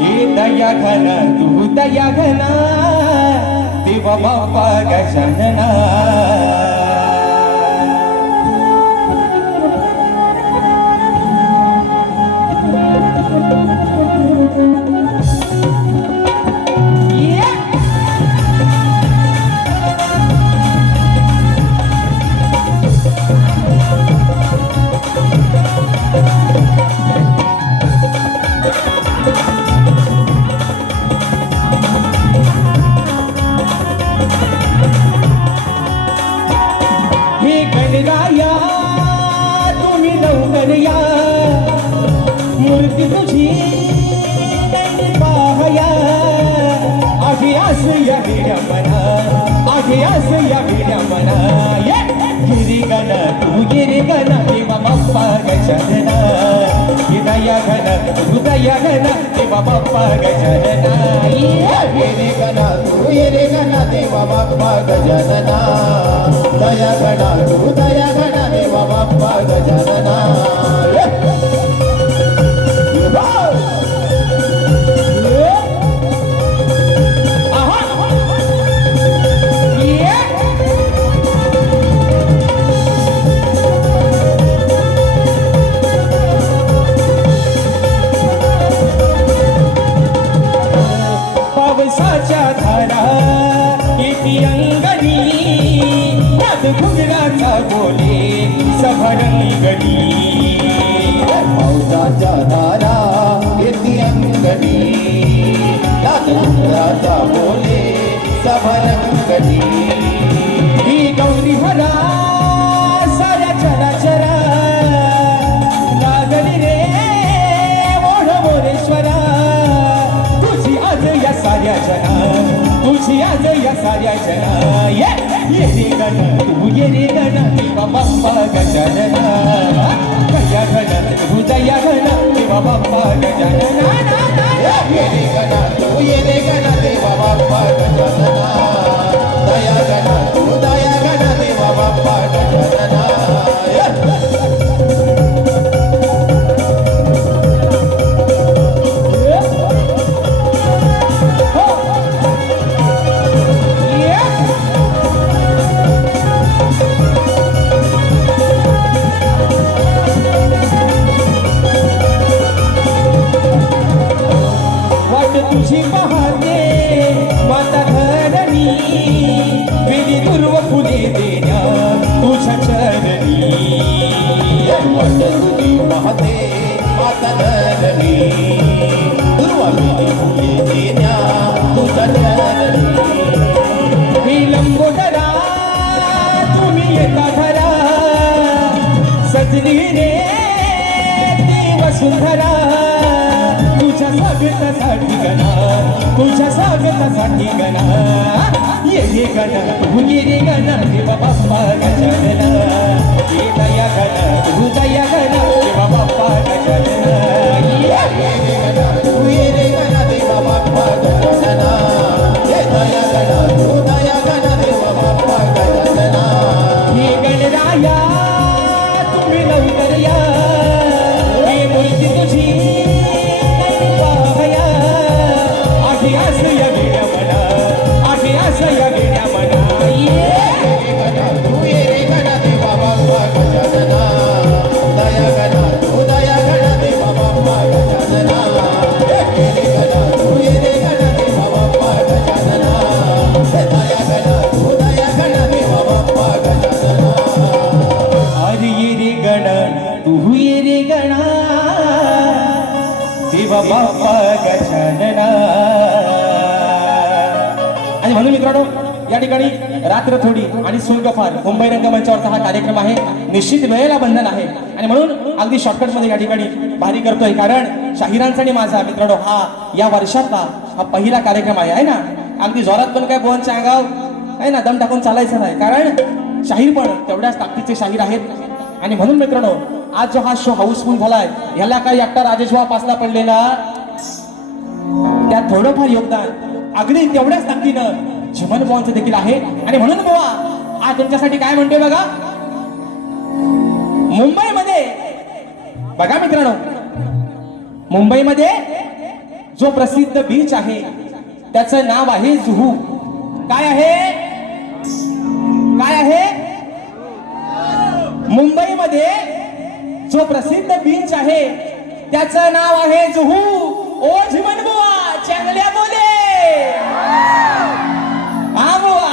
ये दया घना तू दया घना देवा बाप्पा गजानना गणराया तुम्ही लवकर या मूर्ती तुझी पाहया आधी आस या वेड्या मना आधी आस या वेड्या मना गिरी गण तू गिरी गण देवा बाप्पा गजानना दया घन तू दया घन देवा बाप्पा गजानना गिरी गण तू गिरी गण देवा बाप्पा गजानना दया गणा तू दया गणा देवा बाप्पा गजानना पावसाच्या धारा येती अंगणी नाद घुगराचा बोले सभरंगणी पावसाच्या धारा येती अंगणी नादुराचा बोले सभरंगणी ही गौरी भरा साऱ्या चराचरा लागली रे ओढ मोरेश्वरा तुझी आज या साऱ्या जना तुझी आज या साऱ्या जना ये रे गण तू ये रे गण देवा बाप्पा गजानना दया घन तू दया घन देवा बाप्पा गजानना ये रे गणा तू ये रे गणा देवा बाप्पा गजानना दया गणा तू दया गणा देवा बाप्पा गजानना तुझी पाहते माता धरणी वेली दुर्व फुले देण्या तुझ्या चरणी वाट तुझी पाहते माता धरणी दुर्वा वेली फुले देण्या तुझ्या चरणी विलंबोदरा तुम्ही येता धरा सजली रे ती वसुंधरा तुझ्या स्वागतासाठी गणा तुझ्या स्वागतासाठी गणा ये रे गणा तू ये रे गणा देवा बाप्पा गजानना ये दया गणा तू दया गणा देवा बाप्पा गजानना ये रे गणा तू ये रे गणा देवा बाप्पा गजानना ये दया गणा तू दया गणा देवा बाप्पा गजानना हे गणराया तुम्ही लवकर या ही मूर्ती तुझी पाहया आधी आस या वेड्या मना आधी आस या वेड्या मना ये रे गणा तू ये रे गणा देवा बाप्पा गजानना दया गणा तू दया गणा देवा बाप्पा गजानना ये रे गणा तू ये रे गणा देवा बाप्पा गजानना दया गणा तू दया गणा देवा बाप्पा गजानना अरे ये रे गणा तू ये रे गणा देवा बाप्पा गजानना आणि म्हणून मित्रांनो या ठिकाणी रात्र थोडी आणि सुंग फार मुंबई रंगमंचावरचा हा कार्यक्रम आहे. निश्चित वेळेला बंधन आहे आणि म्हणून अगदी शॉर्टकट मध्ये या ठिकाणी भारी करतोय. कारण शाहिरांचा आणि माझा मित्रांनो हा या वर्षातला हा पहिला कार्यक्रम आहे ना. अगदी जोरात पण काय बोनच्या अंगाव आहे ना दम टाकून चालायचं नाही. कारण शाहीर पण तेवढ्याच ताकदीचे शाहीर आहेत. आणि म्हणून मित्रांनो आज जो हा शो हाऊसफुल झालाय ह्याला काही एकटा राजेश भाऊ पासला पडलेला त्यात थोडंफार योगदान अगदी तेवढ्याच ताकदीनं झिमन बुवांचं देखील आहे. आणि म्हणून बुवा आज तुमच्यासाठी काय म्हणतोय बघा. मुंबईमध्ये बघा मित्रांनो मुंबईमध्ये जो प्रसिद्ध बीच आहे त्याचं नाव आहे जुहू. काय आहे काय आहे मुंबईमध्ये जो प्रसिद्ध बीच आहे त्याचं नाव आहे जुहू. ओ झिमन बुवा चांगल्या बोले हा बुवा.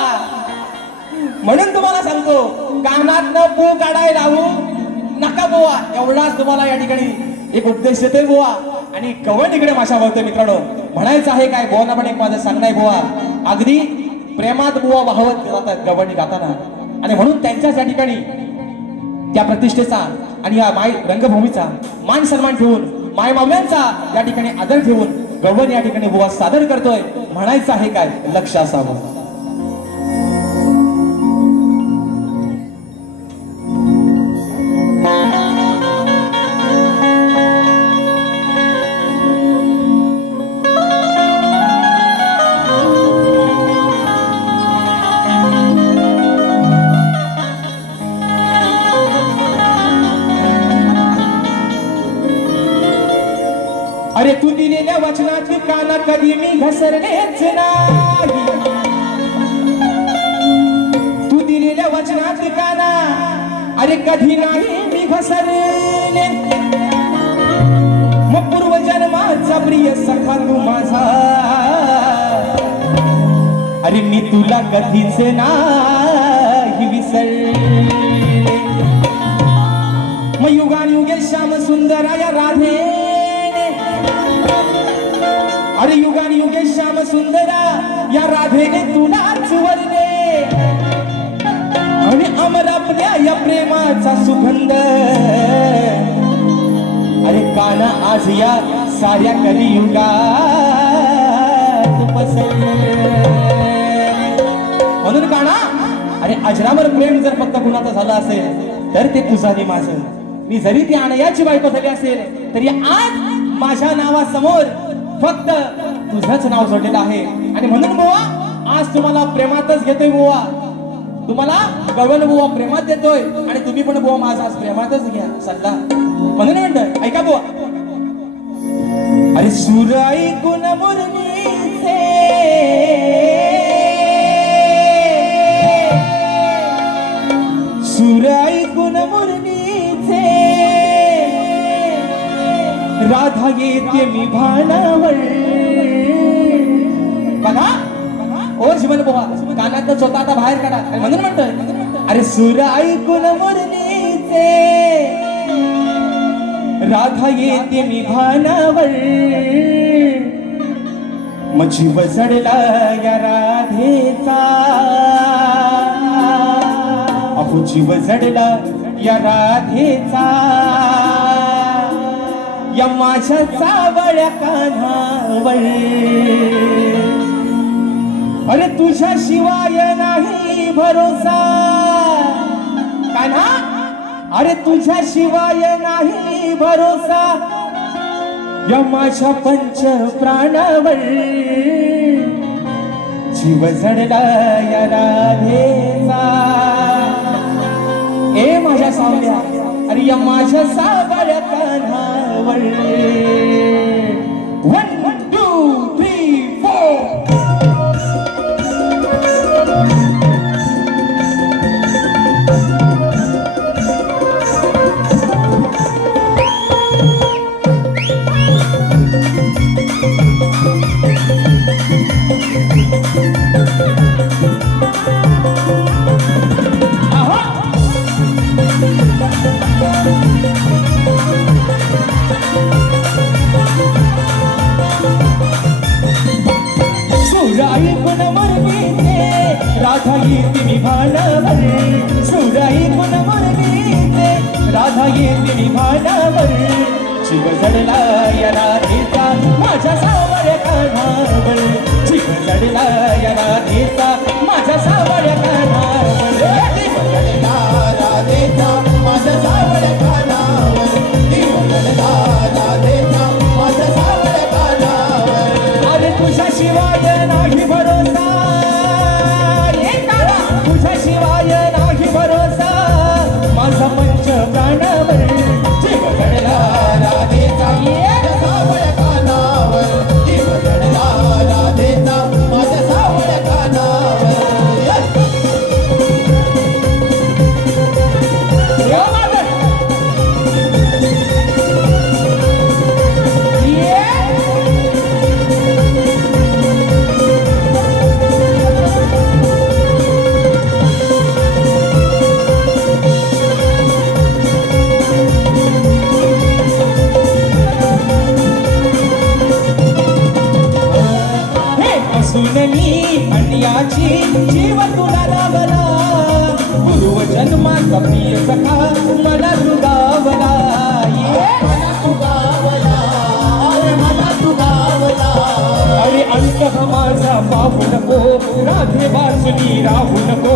म्हणून तुम्हाला सांगतो कानातनं पू काढाय लावू नका बुवा. एवढाच तुम्हाला या ठिकाणी एक उपदेश देतोय बुवा. आणि गवण इकडे माशा बोलतोय मित्रांनो. म्हणायचं आहे काय बुवांना पण एक माझं सांगणं आहे बुवा. अगदी प्रेमात बुवा वाहवत जातात गवंडी गाताना. आणि म्हणून त्यांच्याच या ठिकाणी त्या प्रतिष्ठेचा आणि या माय रंगभूमीचा मान सन्मान ठेवून माय मावल्यांचा या ठिकाणी आदर ठेवून गवळण या ठिकाणी बुवा सादर करतोय. म्हणायचं आहे काय लक्ष असावं. अरे तू दिलेल्या वचनात काना कधी मी घसरलेच नाही. तू दिलेल्या वचनात काना अरे कधी नाही मी घसरले. मग पूर्वजन्माचा प्रिय सखा तू माझा अरे मी तुला कधीच नाही विसरले. मग युगानुगे श्याम सुंदर या राधे अरे युगानी युगे श्याम सुंदरा या राधेने तुलाच वरले. आणि अमर आपल्या या प्रेमाचा सुगंध अरे काना आज या साऱ्या कलियुगात पसरले. म्हणून काना अरे अजरामर प्रेम जर फक्त कुणाचं झालं असेल तर ते तुझं आणि माझं. मी जरी ती आणयाची बायको झाली असेल तरी आज माझ्या नावासमोर फक्त तुझंच नाव जोडलेलं आहे. आणि म्हणून बुवा आज तुम्हाला प्रेमातच घेतोय बुवा. तुम्हाला गवळण बुवा प्रेमात देतोय आणि तुम्ही पण बुवा माझा आज प्रेमातच घ्या सल्ला. म्हणून म्हणत ऐका बुवा. अरे सूर ऐकून मुरलीचे सूर ऐकून मुरलीचे राधा येते मी भानावर. बघा ओ जीवन बुवा कानात स्वतः आता बाहेर काढा. म्हणून म्हणतोय अरे सूर ऐकून मुरलीचे राधा येते मी भानावर. मग जीव जडला या राधेचा अहो जीव जडला या राधेचा या माझ्या चावळ्या कान्हावर. अरे तुझ्या शिवाय नाही भरोसा कान्हा. अरे तुझ्या शिवाय नाही भरोसा या माझ्या पंच प्राणावर. जीव जडला या राधेचा ए माझ्या सावल्या अरे या माझ्या सावळ्या कान्हावर. 1 2 3 4 ऐकून मुरलीचे राधा येते मी भानावर सुराई गुण मुरलीचे राधा येते मी भानावर जीव जडला या राधेचा माझ्या सावळ्या कानावर जीव जडला या राधेचा माझ्या सावळ्या कानावर जीव जडला राधेचा माझ्या सावळ्या कानावर जीव जडला राधेचा माझ्या सावळ्या कानावर अरे तुझ्या शिवाय नाही भरोसा तुझ्या शिवाय नाही भरोसा माझा पंच प्राणावर जीव जडला राधेचा माझ्या सावळ्या कानावर जीव जडला राधेचा माझ्या सावळ्या कानावर मी अन्याची जीव तुला लावला पूर्व जन्माचा प्रिय सखा मला दुगावला मला तू गावला मला तू गावला अरे अंत माझा पाहू नको राधे वाचुनी राहू नको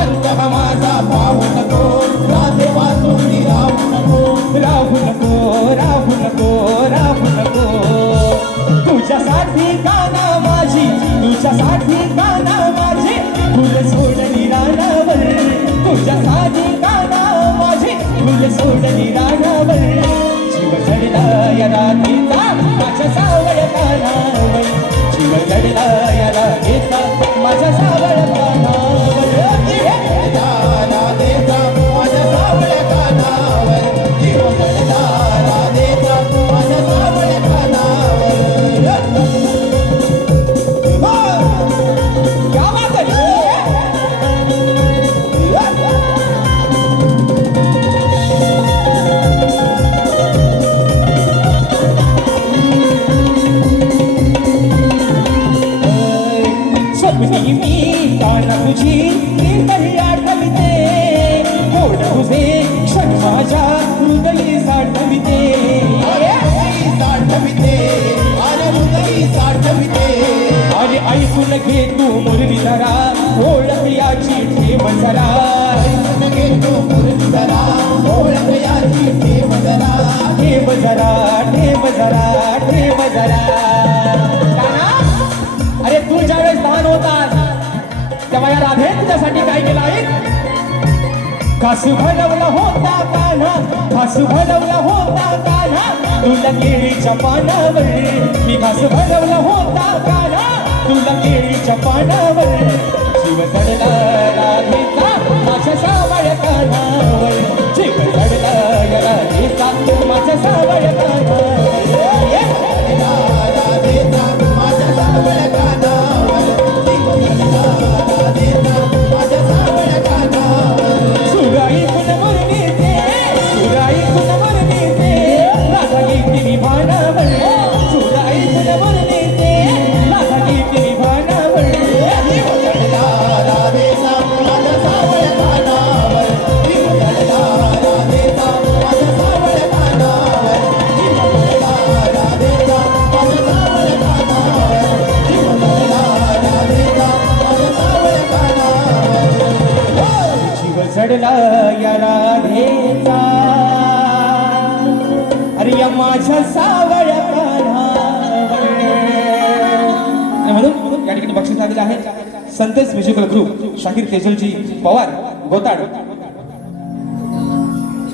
अंत माझा पाहू नको राधे वाचून राहू नको राहू नको राहू नको राहू नको तुझ्यासाठी गाना माझी तुझ्यासाठी गाना माझी फुल सोडली रानावर तुझ्यासाठी गाना माझी फुल सोडली रानावर जीव जडला या राधेचा माझ्या सावळ्या कानावर जीव जडला या राधेचा माझ्या सावळ्या कानावर राधेचा माझ्या सावळ्या कानावर जीव जडला राधेचा माझ्या सावळ्या कानावर क्या बात आहे स्वप्नी मी गाणं तुझी प्रेमही आठविते गोड तुझे क्षण माझ्या हृदयी साठविते साठविते अरे हृदयी साठविते अरे ऐकून घे तू मुरली जरा ओळख याची ठेव जरा घे तू मुरली जरा ओळख याची ठेव जरा ठेव जरा ठेव जरा ठेव जरा काना? अरे तू ज्यावेळेस लहान होतास तेव्हा या राधे तुझ्यासाठी काय केलं आहे खासू घडवला होता कान्हा खासू घडवला होता कान्हा तुला केळीच्या पानावर मी खासू घडवला होता कान्हा तुला केळीच्या पानावर जीव जडला राधेचा माझ्या सावळ्या कानावर जीव जडला या राधेचा माझ्या सावळ्या कानावर राधेचा माझ्या सावळ्या कानावर जीव जडला राधेचा माझ्या सावळ्या कानावर सुराई कुण मुरलीचे सुराई कुण मुरलीचे राधा गीती विभानावर सुराई कुण मुरलीचे राधा गीती विभानावर जीव जडला राधेचा माझ्या सावळ्या कानावर जीव जडला राधेचा माझ्या सावळ्या कानावर जीव जडला राधेचा माझ्या सावळ्या कानावर जीव जडला राधेचा माझ्या सावळ्या कानावर जीव जडला या राधेचा अरे या माझ्या सावळ्या कानावर आणि म्हणून या ठिकाणी बक्षीस आलेले आहे संतेश म्युझिकल ग्रुप शाहीर तेजलजी पवार गोताड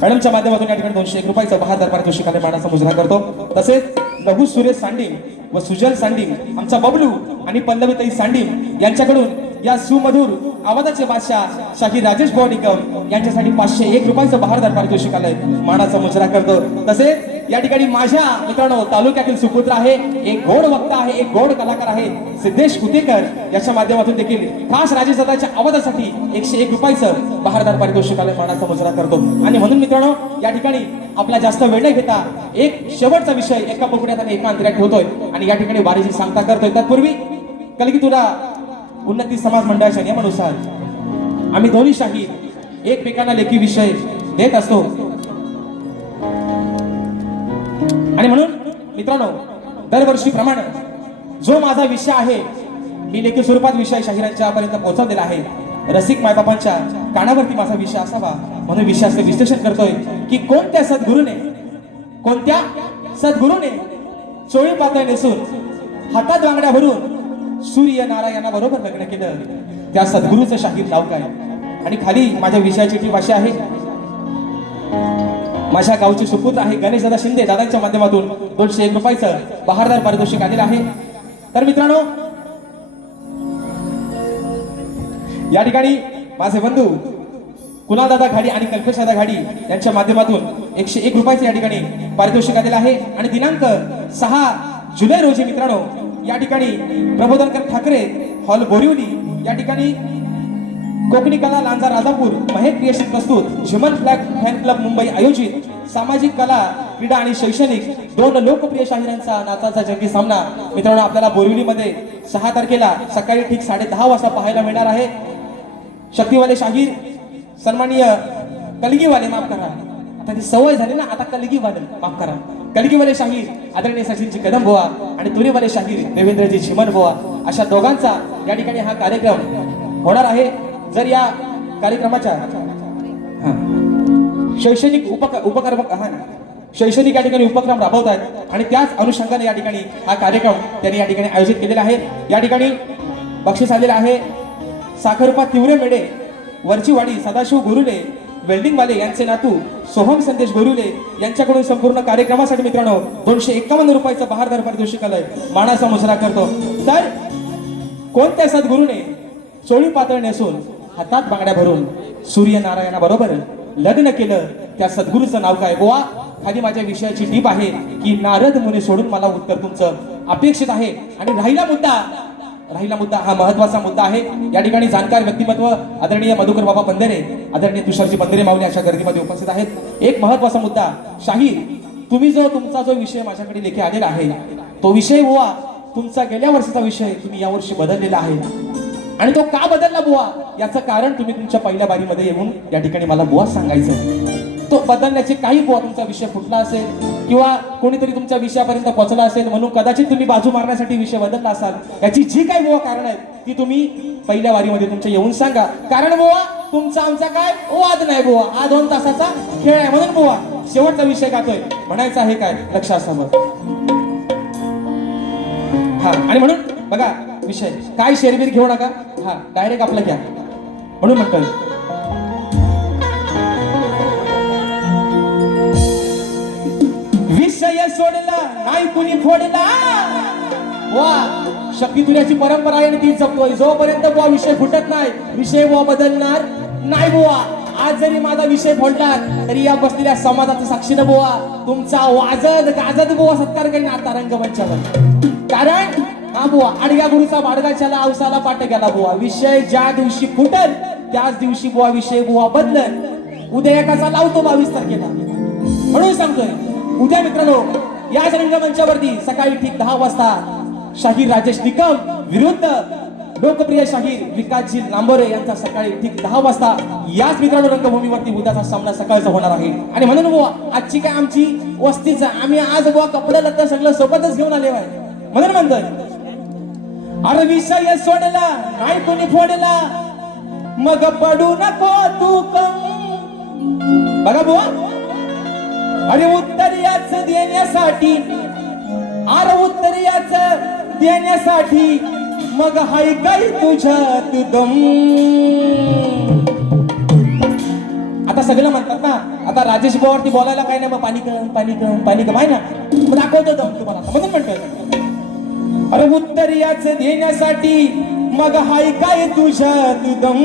मॅडमच्या माध्यमातून या ठिकाणी 201 रुपयाचा बहादर पारितोषिक आणि मानाचा मुजरा करतो तसेच लघु सुरेश सांडिम व सुजल सांडिम आमचा बबलू आणि पल्लवीताई सांडिम यांच्याकडून या सुमधुर आवाजाचे बादशाह शाहीर राजेश भाऊ निकम यांच्यासाठी 501 रुपयाचं बहारदार पारितोषिक आलंय मानाचा मुजरा करतो तसेच या ठिकाणी माझ्या मित्रांनो तालुक्यातील सुपुत्र आहे एक गोड वक्ता आहे एक गोड कलाकार आहे सिद्धेश कुतेकर याच्या माध्यमातून देखील खास राजे सदाच्या आवाजासाठी 101 रुपयाचं बहारदार पारितोषिक आलंय मानाचा मुजरा करतो आणि म्हणून मित्रांनो या ठिकाणी आपला जास्त वेळ नाही घेता एक शेवटचा विषय एका पकडण्यात आणि एका अंतरात होतोय आणि या ठिकाणी वारीची सांगता करतोय तत्पूर्वी कलगी तुला उन्नती समाज मंडळाच्या नियमानुसार आम्ही दोन्ही शाहीर एकमेकांना लेखी विषय देत असतो. आणि म्हणून मित्रांनो, दरवर्षीप्रमाणे जो माझा विषय आहे मी लेखी स्वरूपात विषय शाहिरांच्या पर्यंत पोहोचवलेला आहे. रसिक मायबापांच्या कानावरती माझा विषय असावा म्हणून विषयाचे विश्लेषण करतोय की कोणत्या सद्गुरूने चोळी पातळ नेसून हातात बांगड्या भरून सूर्य नारायणा बरोबर लग्न केलं त्या सद्गुरूचं शाहीर नाव काय. आणि खाली माझ्या विषयाची टीप अशी आहे. माझ्या गावचे सुपुत्र आहे गणेश दादा शिंदे, दादांच्या माध्यमातून 201 रुपयाचं बहारदार पारितोषिक आलेलं आहे. तर मित्रांनो, या ठिकाणी माझे बंधू कुणाल दादा घाडी आणि कल्पेश दादा घाडी यांच्या माध्यमातून 101 रुपयाचं या ठिकाणी पारितोषिक आलेलं आहे. आणि दिनांक 6 जुलै रोजी मित्रांनो या ठिकाणी प्रबोधनकर ठाकरे हॉल बोरिवली या ठिकाणी कोकणी कला लांजा राजापूर महेश क्रिएशन प्रस्तुत झिमन फ्लॅग फॅन क्लब मुंबई आयोजित सामाजिक कला क्रीडा आणि शैक्षणिक 2 लोकप्रिय शाहिरांचा नाचाचा जंगी सामना मित्रांनो आपल्याला बोरिवलीमध्ये 6 तारखेला सकाळी ठीक 10:30 वाजता पाहायला मिळणार आहे. शक्तीवाले शाहीर सन्माननीय कलगीवाले, माफ करा आता ती सवय झाली ना, आता कलगीवाले माफ करा, कलगीवाले शाहीर आदरणीय सचिनजी कदम बुवा आणि तुरीवाले शाहीर देवेंद्रजी झिमन बुवा अशा दोघांचा या ठिकाणी हा कार्यक्रम होणार आहे. जर या कार्यक्रमाच्या शैक्षणिक शैक्षणिक या ठिकाणी उपक्रम राबवतात आणि त्याच अनुषंगाने या ठिकाणी हा कार्यक्रम त्यांनी या ठिकाणी आयोजित केलेला आहे. या ठिकाणी बक्षीस आलेलं आहे साखरपा तीव्र मेडे वरचीवाडी सदाशिव गुरुले वेल्डिंगवाले यांचे नातू सोहम संदेश गुरुले यांच्याकडून संपूर्ण कार्यक्रमासाठी मित्रांनो 251 रुपयाचं बहारदार पारितोषिक आलंय. मानाचा मुजरा करतो. तर कोणत्या सद्गुरूने चोळी पातळ नेसून हातात बांगड्या भरून सूर्यनारायणा बरोबर लग्न केलं त्या सद्गुरूचं नाव काय बुवा. खाली माझ्या विषयाची टीप आहे की नारद मुनी सोडून मला उत्तर तुमचं अपेक्षित आहे. आणि राहिला मुद्दा हा महत्वाचा मुद्दा आहे. या ठिकाणी जाणकार व्यक्तिमत्व आदरणीय मधुकर बाबा बंदरे, आदरणीय तुषारजी बंदरे माऊली अशा गर्दीमध्ये उपस्थित आहेत. एक महत्वाचा मुद्दा, शाहीर तुम्ही तुमचा जो विषय माझ्याकडे लेखी आलेला आहे तो विषय बुवा तुमचा गेल्या वर्षीचा विषय तुम्ही यावर्षी बदललेला आहे. आणि तो का बदलला बुवा याचं कारण तुम्ही तुमच्या पहिल्या बारीमध्ये येऊन या ठिकाणी मला बुवा सांगायचं. तो बदलण्याचे काही बुवा तुमचा विषय फुटला असेल किंवा कोणीतरी तुमच्या विषयापर्यंत पोहोचला असेल म्हणून कदाचित तुम्ही बाजू मारण्यासाठी विषय बदलला असाल. याची जी काही बुवा कारण आहेत ती तुम्ही पहिल्या वारीमध्ये तुमच्या येऊन सांगा. कारण बुवा तुमचा आमचा काय वाद नाही बुवा, हा 2 तासाचा खेळ आहे म्हणून बुवा शेवटचा विषय गातोय म्हणायचं आहे काय लक्षात असावं. हा आणि म्हणून बघा विषय काय शेरबीर घेऊ नका, हा डायरेक्ट आपला घ्या म्हणून म्हणतोय. विषय सोडला नाही कुणी फोडला वा. शक्ती तुऱ्याची परंपरा आहे आणि ती जपतोय. जोपर्यंत बुवा विषय फुटत नाही विषय बुवा बदलणार नाही बुवा. आज जरी माझा विषय फोडला तरी या बसलेल्या समाजाच्या साक्षीनं बुवा तुमचा वाजत गाजत बुवा सत्कार करीन आता रंगमंचावर. कारण हा बुवा आडग्या गुरुचा बाडगाच्याला औसाला पाठ गेला बुवा. विषय ज्या दिवशी फुटल त्याच दिवशी बुवा विषय बुवा बदलल. उद्या एकाचा लावतो 22 तारखेला म्हणून सांगतोय. उद्या मित्रांनो याच रंगमंचावरती सकाळी ठीक 10 वाजता शाहीर राजेश निकम विरुद्ध लोकप्रिय शाहीर विकासजी लांबोरे यांचा सकाळी ठीक 10 वाजता याच मित्रांनो रंगभूमीवरती उद्याचा सामना सकाळचा होणार आहे. आणि म्हणून बुवा आजची काय आमची वस्तीचा आम्ही आज बुवा कपडे लत्ता सगळं सोबतच घेऊन आले आहे म्हणून म्हणतोय. अरे विषय सोडला नाही कोणी फोडला मग पडू नको तू कम. बघा बुवा अरे उत्तर याच देण्यासाठी, अरे उत्तर याच देण्यासाठी मग हाय काय तुझ्यात दम. आता सगळं म्हणतात ना, आता राजेश भावावरती बोलायला काय नाही मग पाणी कम पाणी कम पाणी कम आहे ना, मग दाखवतो दम तुम्हाला म्हणून म्हणतोय. अरे उत्तर याच देण्यासाठी मग हाय काय तुझ्यात दम.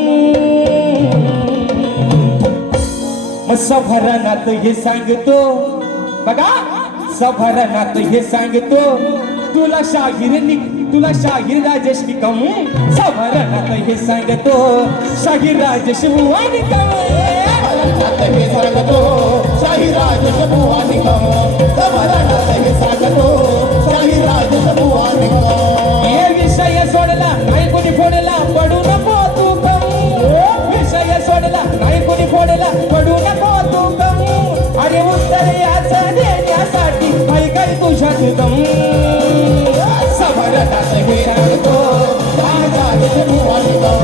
मग सभरणात हे सांगतो बघा, सभरणात हे सांगतो तुला शाहीर राजेश निकम. सभरणात हे सांगतो शाहीर राजेश बुवा निकम. सभरणात हे सांगतो शाहीर राजेश बुवा निकम. सभरणात हे सांगतो शाहीर राजेश बुवा निकम. हे विषय सोडला नाही कोणी फोडला पडू नको तू कमी विषय सोडला नाही कोणी फोडला पडू नको तू कमी अरे उत्तर याचं देण्यासाठी ऐकाय तुझ्यात दम समरनाथ हे रंगतो शाहीराज बुवा निगम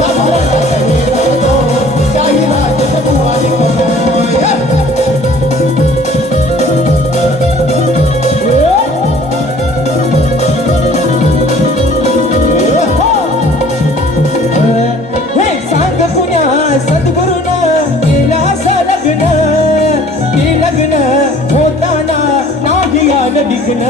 समरनाथ हे रंगतो शाहीराज बुवा निगम हे सांग पुण्या सद्गुरूनं केलं असं लग्न ते लग्न होताना नाही आलं विघ्न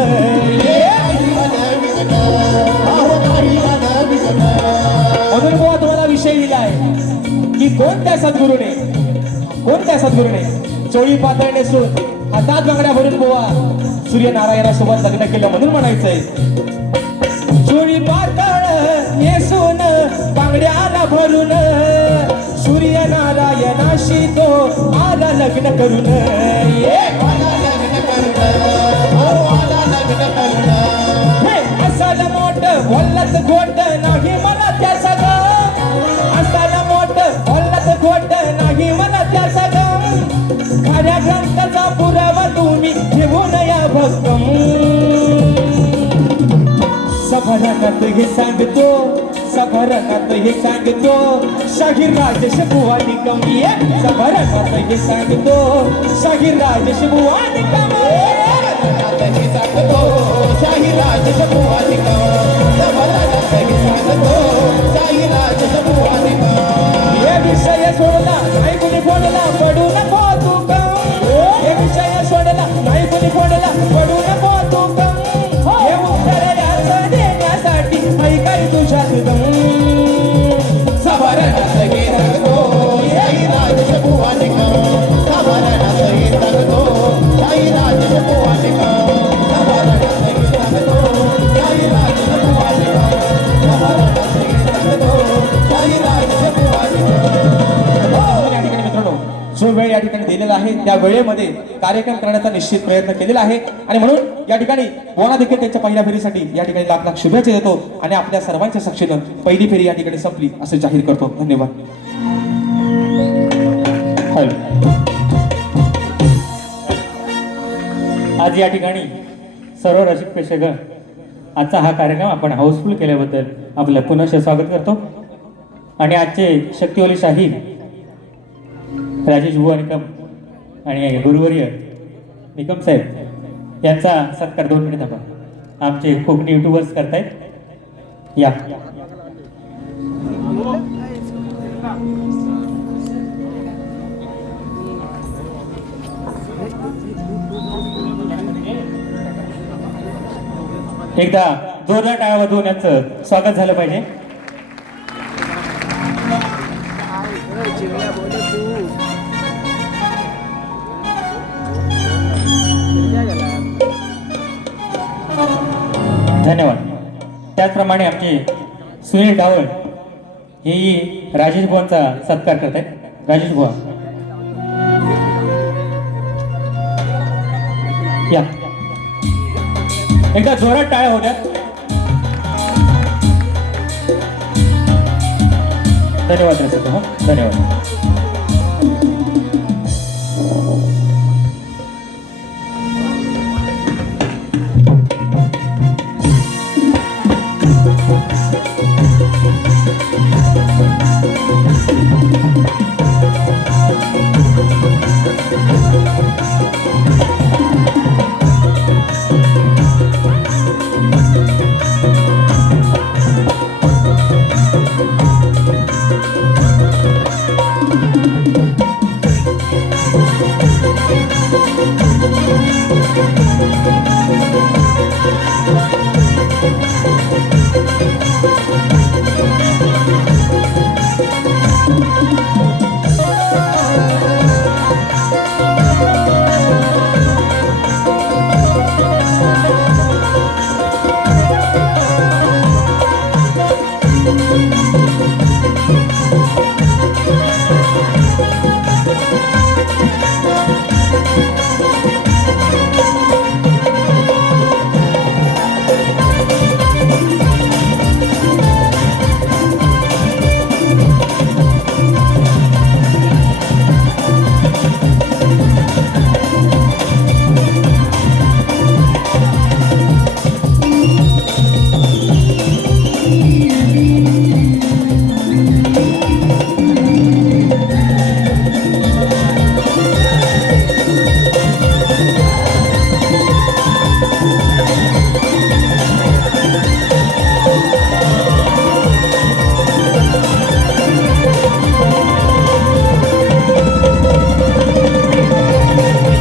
म्हणून बुवा तुम्हाला विषय दिलाय की कोणत्या सद्गुरूने चोळी पातळ नेसून हातात बांगड्या भरून बुवा सूर्यनारायणासोबत लग्न केलं म्हणून म्हणायचंय चोळी पातळ नेसून बांगड्याला भरून सूर्यनारायणाशी तो आला लग्न करून असाला मोठ वल्लत गोट नाही मला त्या सगळं असाला मोठ वल्लत गोट नाही मला त्या सगळं खऱ्या ग्रंथाचा पुरावा तुम्ही घेऊन या भक्कम सभरनात हे सांगतो शाहीर राजेश बुवा निकम सभरनात हे सांगतो शाहीर राजेश बुवा निकम शाहीराज बुवा निगम समरनाथ हे रंगतो शाहीराज बुवा निगम हे विषय सोडला नाही कोणी फोडला पडू नको तू कम हे विषय सोडला नाही कोणी फोडला पडू नको तू कम हे उत्तर याचं देण्यासाठी ऐकाय तुझ्यात दम समरनाथ हे रंगतो शाहीराज बुवा निगम समरनाथ हे रंगतो शाहीराज बुवा निगम समरनाथ हे रंगतो शाहीराज बुवा निगम समरनाथ हे रंगतो शाहीराज बुवा निगम या ठिकाणी मित्रांनो जो वेळ या ठिकाणी दिलेला आहे त्या वेळेमध्ये कार्यक्रम करण्याचा निश्चित प्रयत्न केलेला आहे आणि म्हणून या ठिकाणी बोना देखील त्यांच्या पहिल्या फेरीसाठी या ठिकाणी लाख लाख शुभेच्छा देतो आणि आपल्या सर्वांच्या साक्षीनं पहिली फेरी या ठिकाणी संपली असे जाहीर करतो धन्यवाद. आज या ठिकाणी सर्व रसिक प्रेक्षक आजचा हा कार्यक्रम आपण हाऊसफुल केल्याबद्दल आपलं पुनश्च स्वागत करतो आणि आजचे शक्तिवली शाहीर राजेश बुवा निकम आणि गुरुवर्य निकम साहेब यांचा सत्कार 2 मिनिट थांबा आमचे कोकणी युट्यूबर्स करतायत या एकदा जोरदार टाळ्या वाजवून यांचं स्वागत झालं पाहिजे. धन्यवाद. त्याचप्रमाणे आमचे सुनील डावळ हेही राजेश बुवांचा सत्कार करत आहेत. राजेश बुवा या एकदा जोरात टाळ्या होत्या. धन्यवाद रसिक हो धन्यवाद.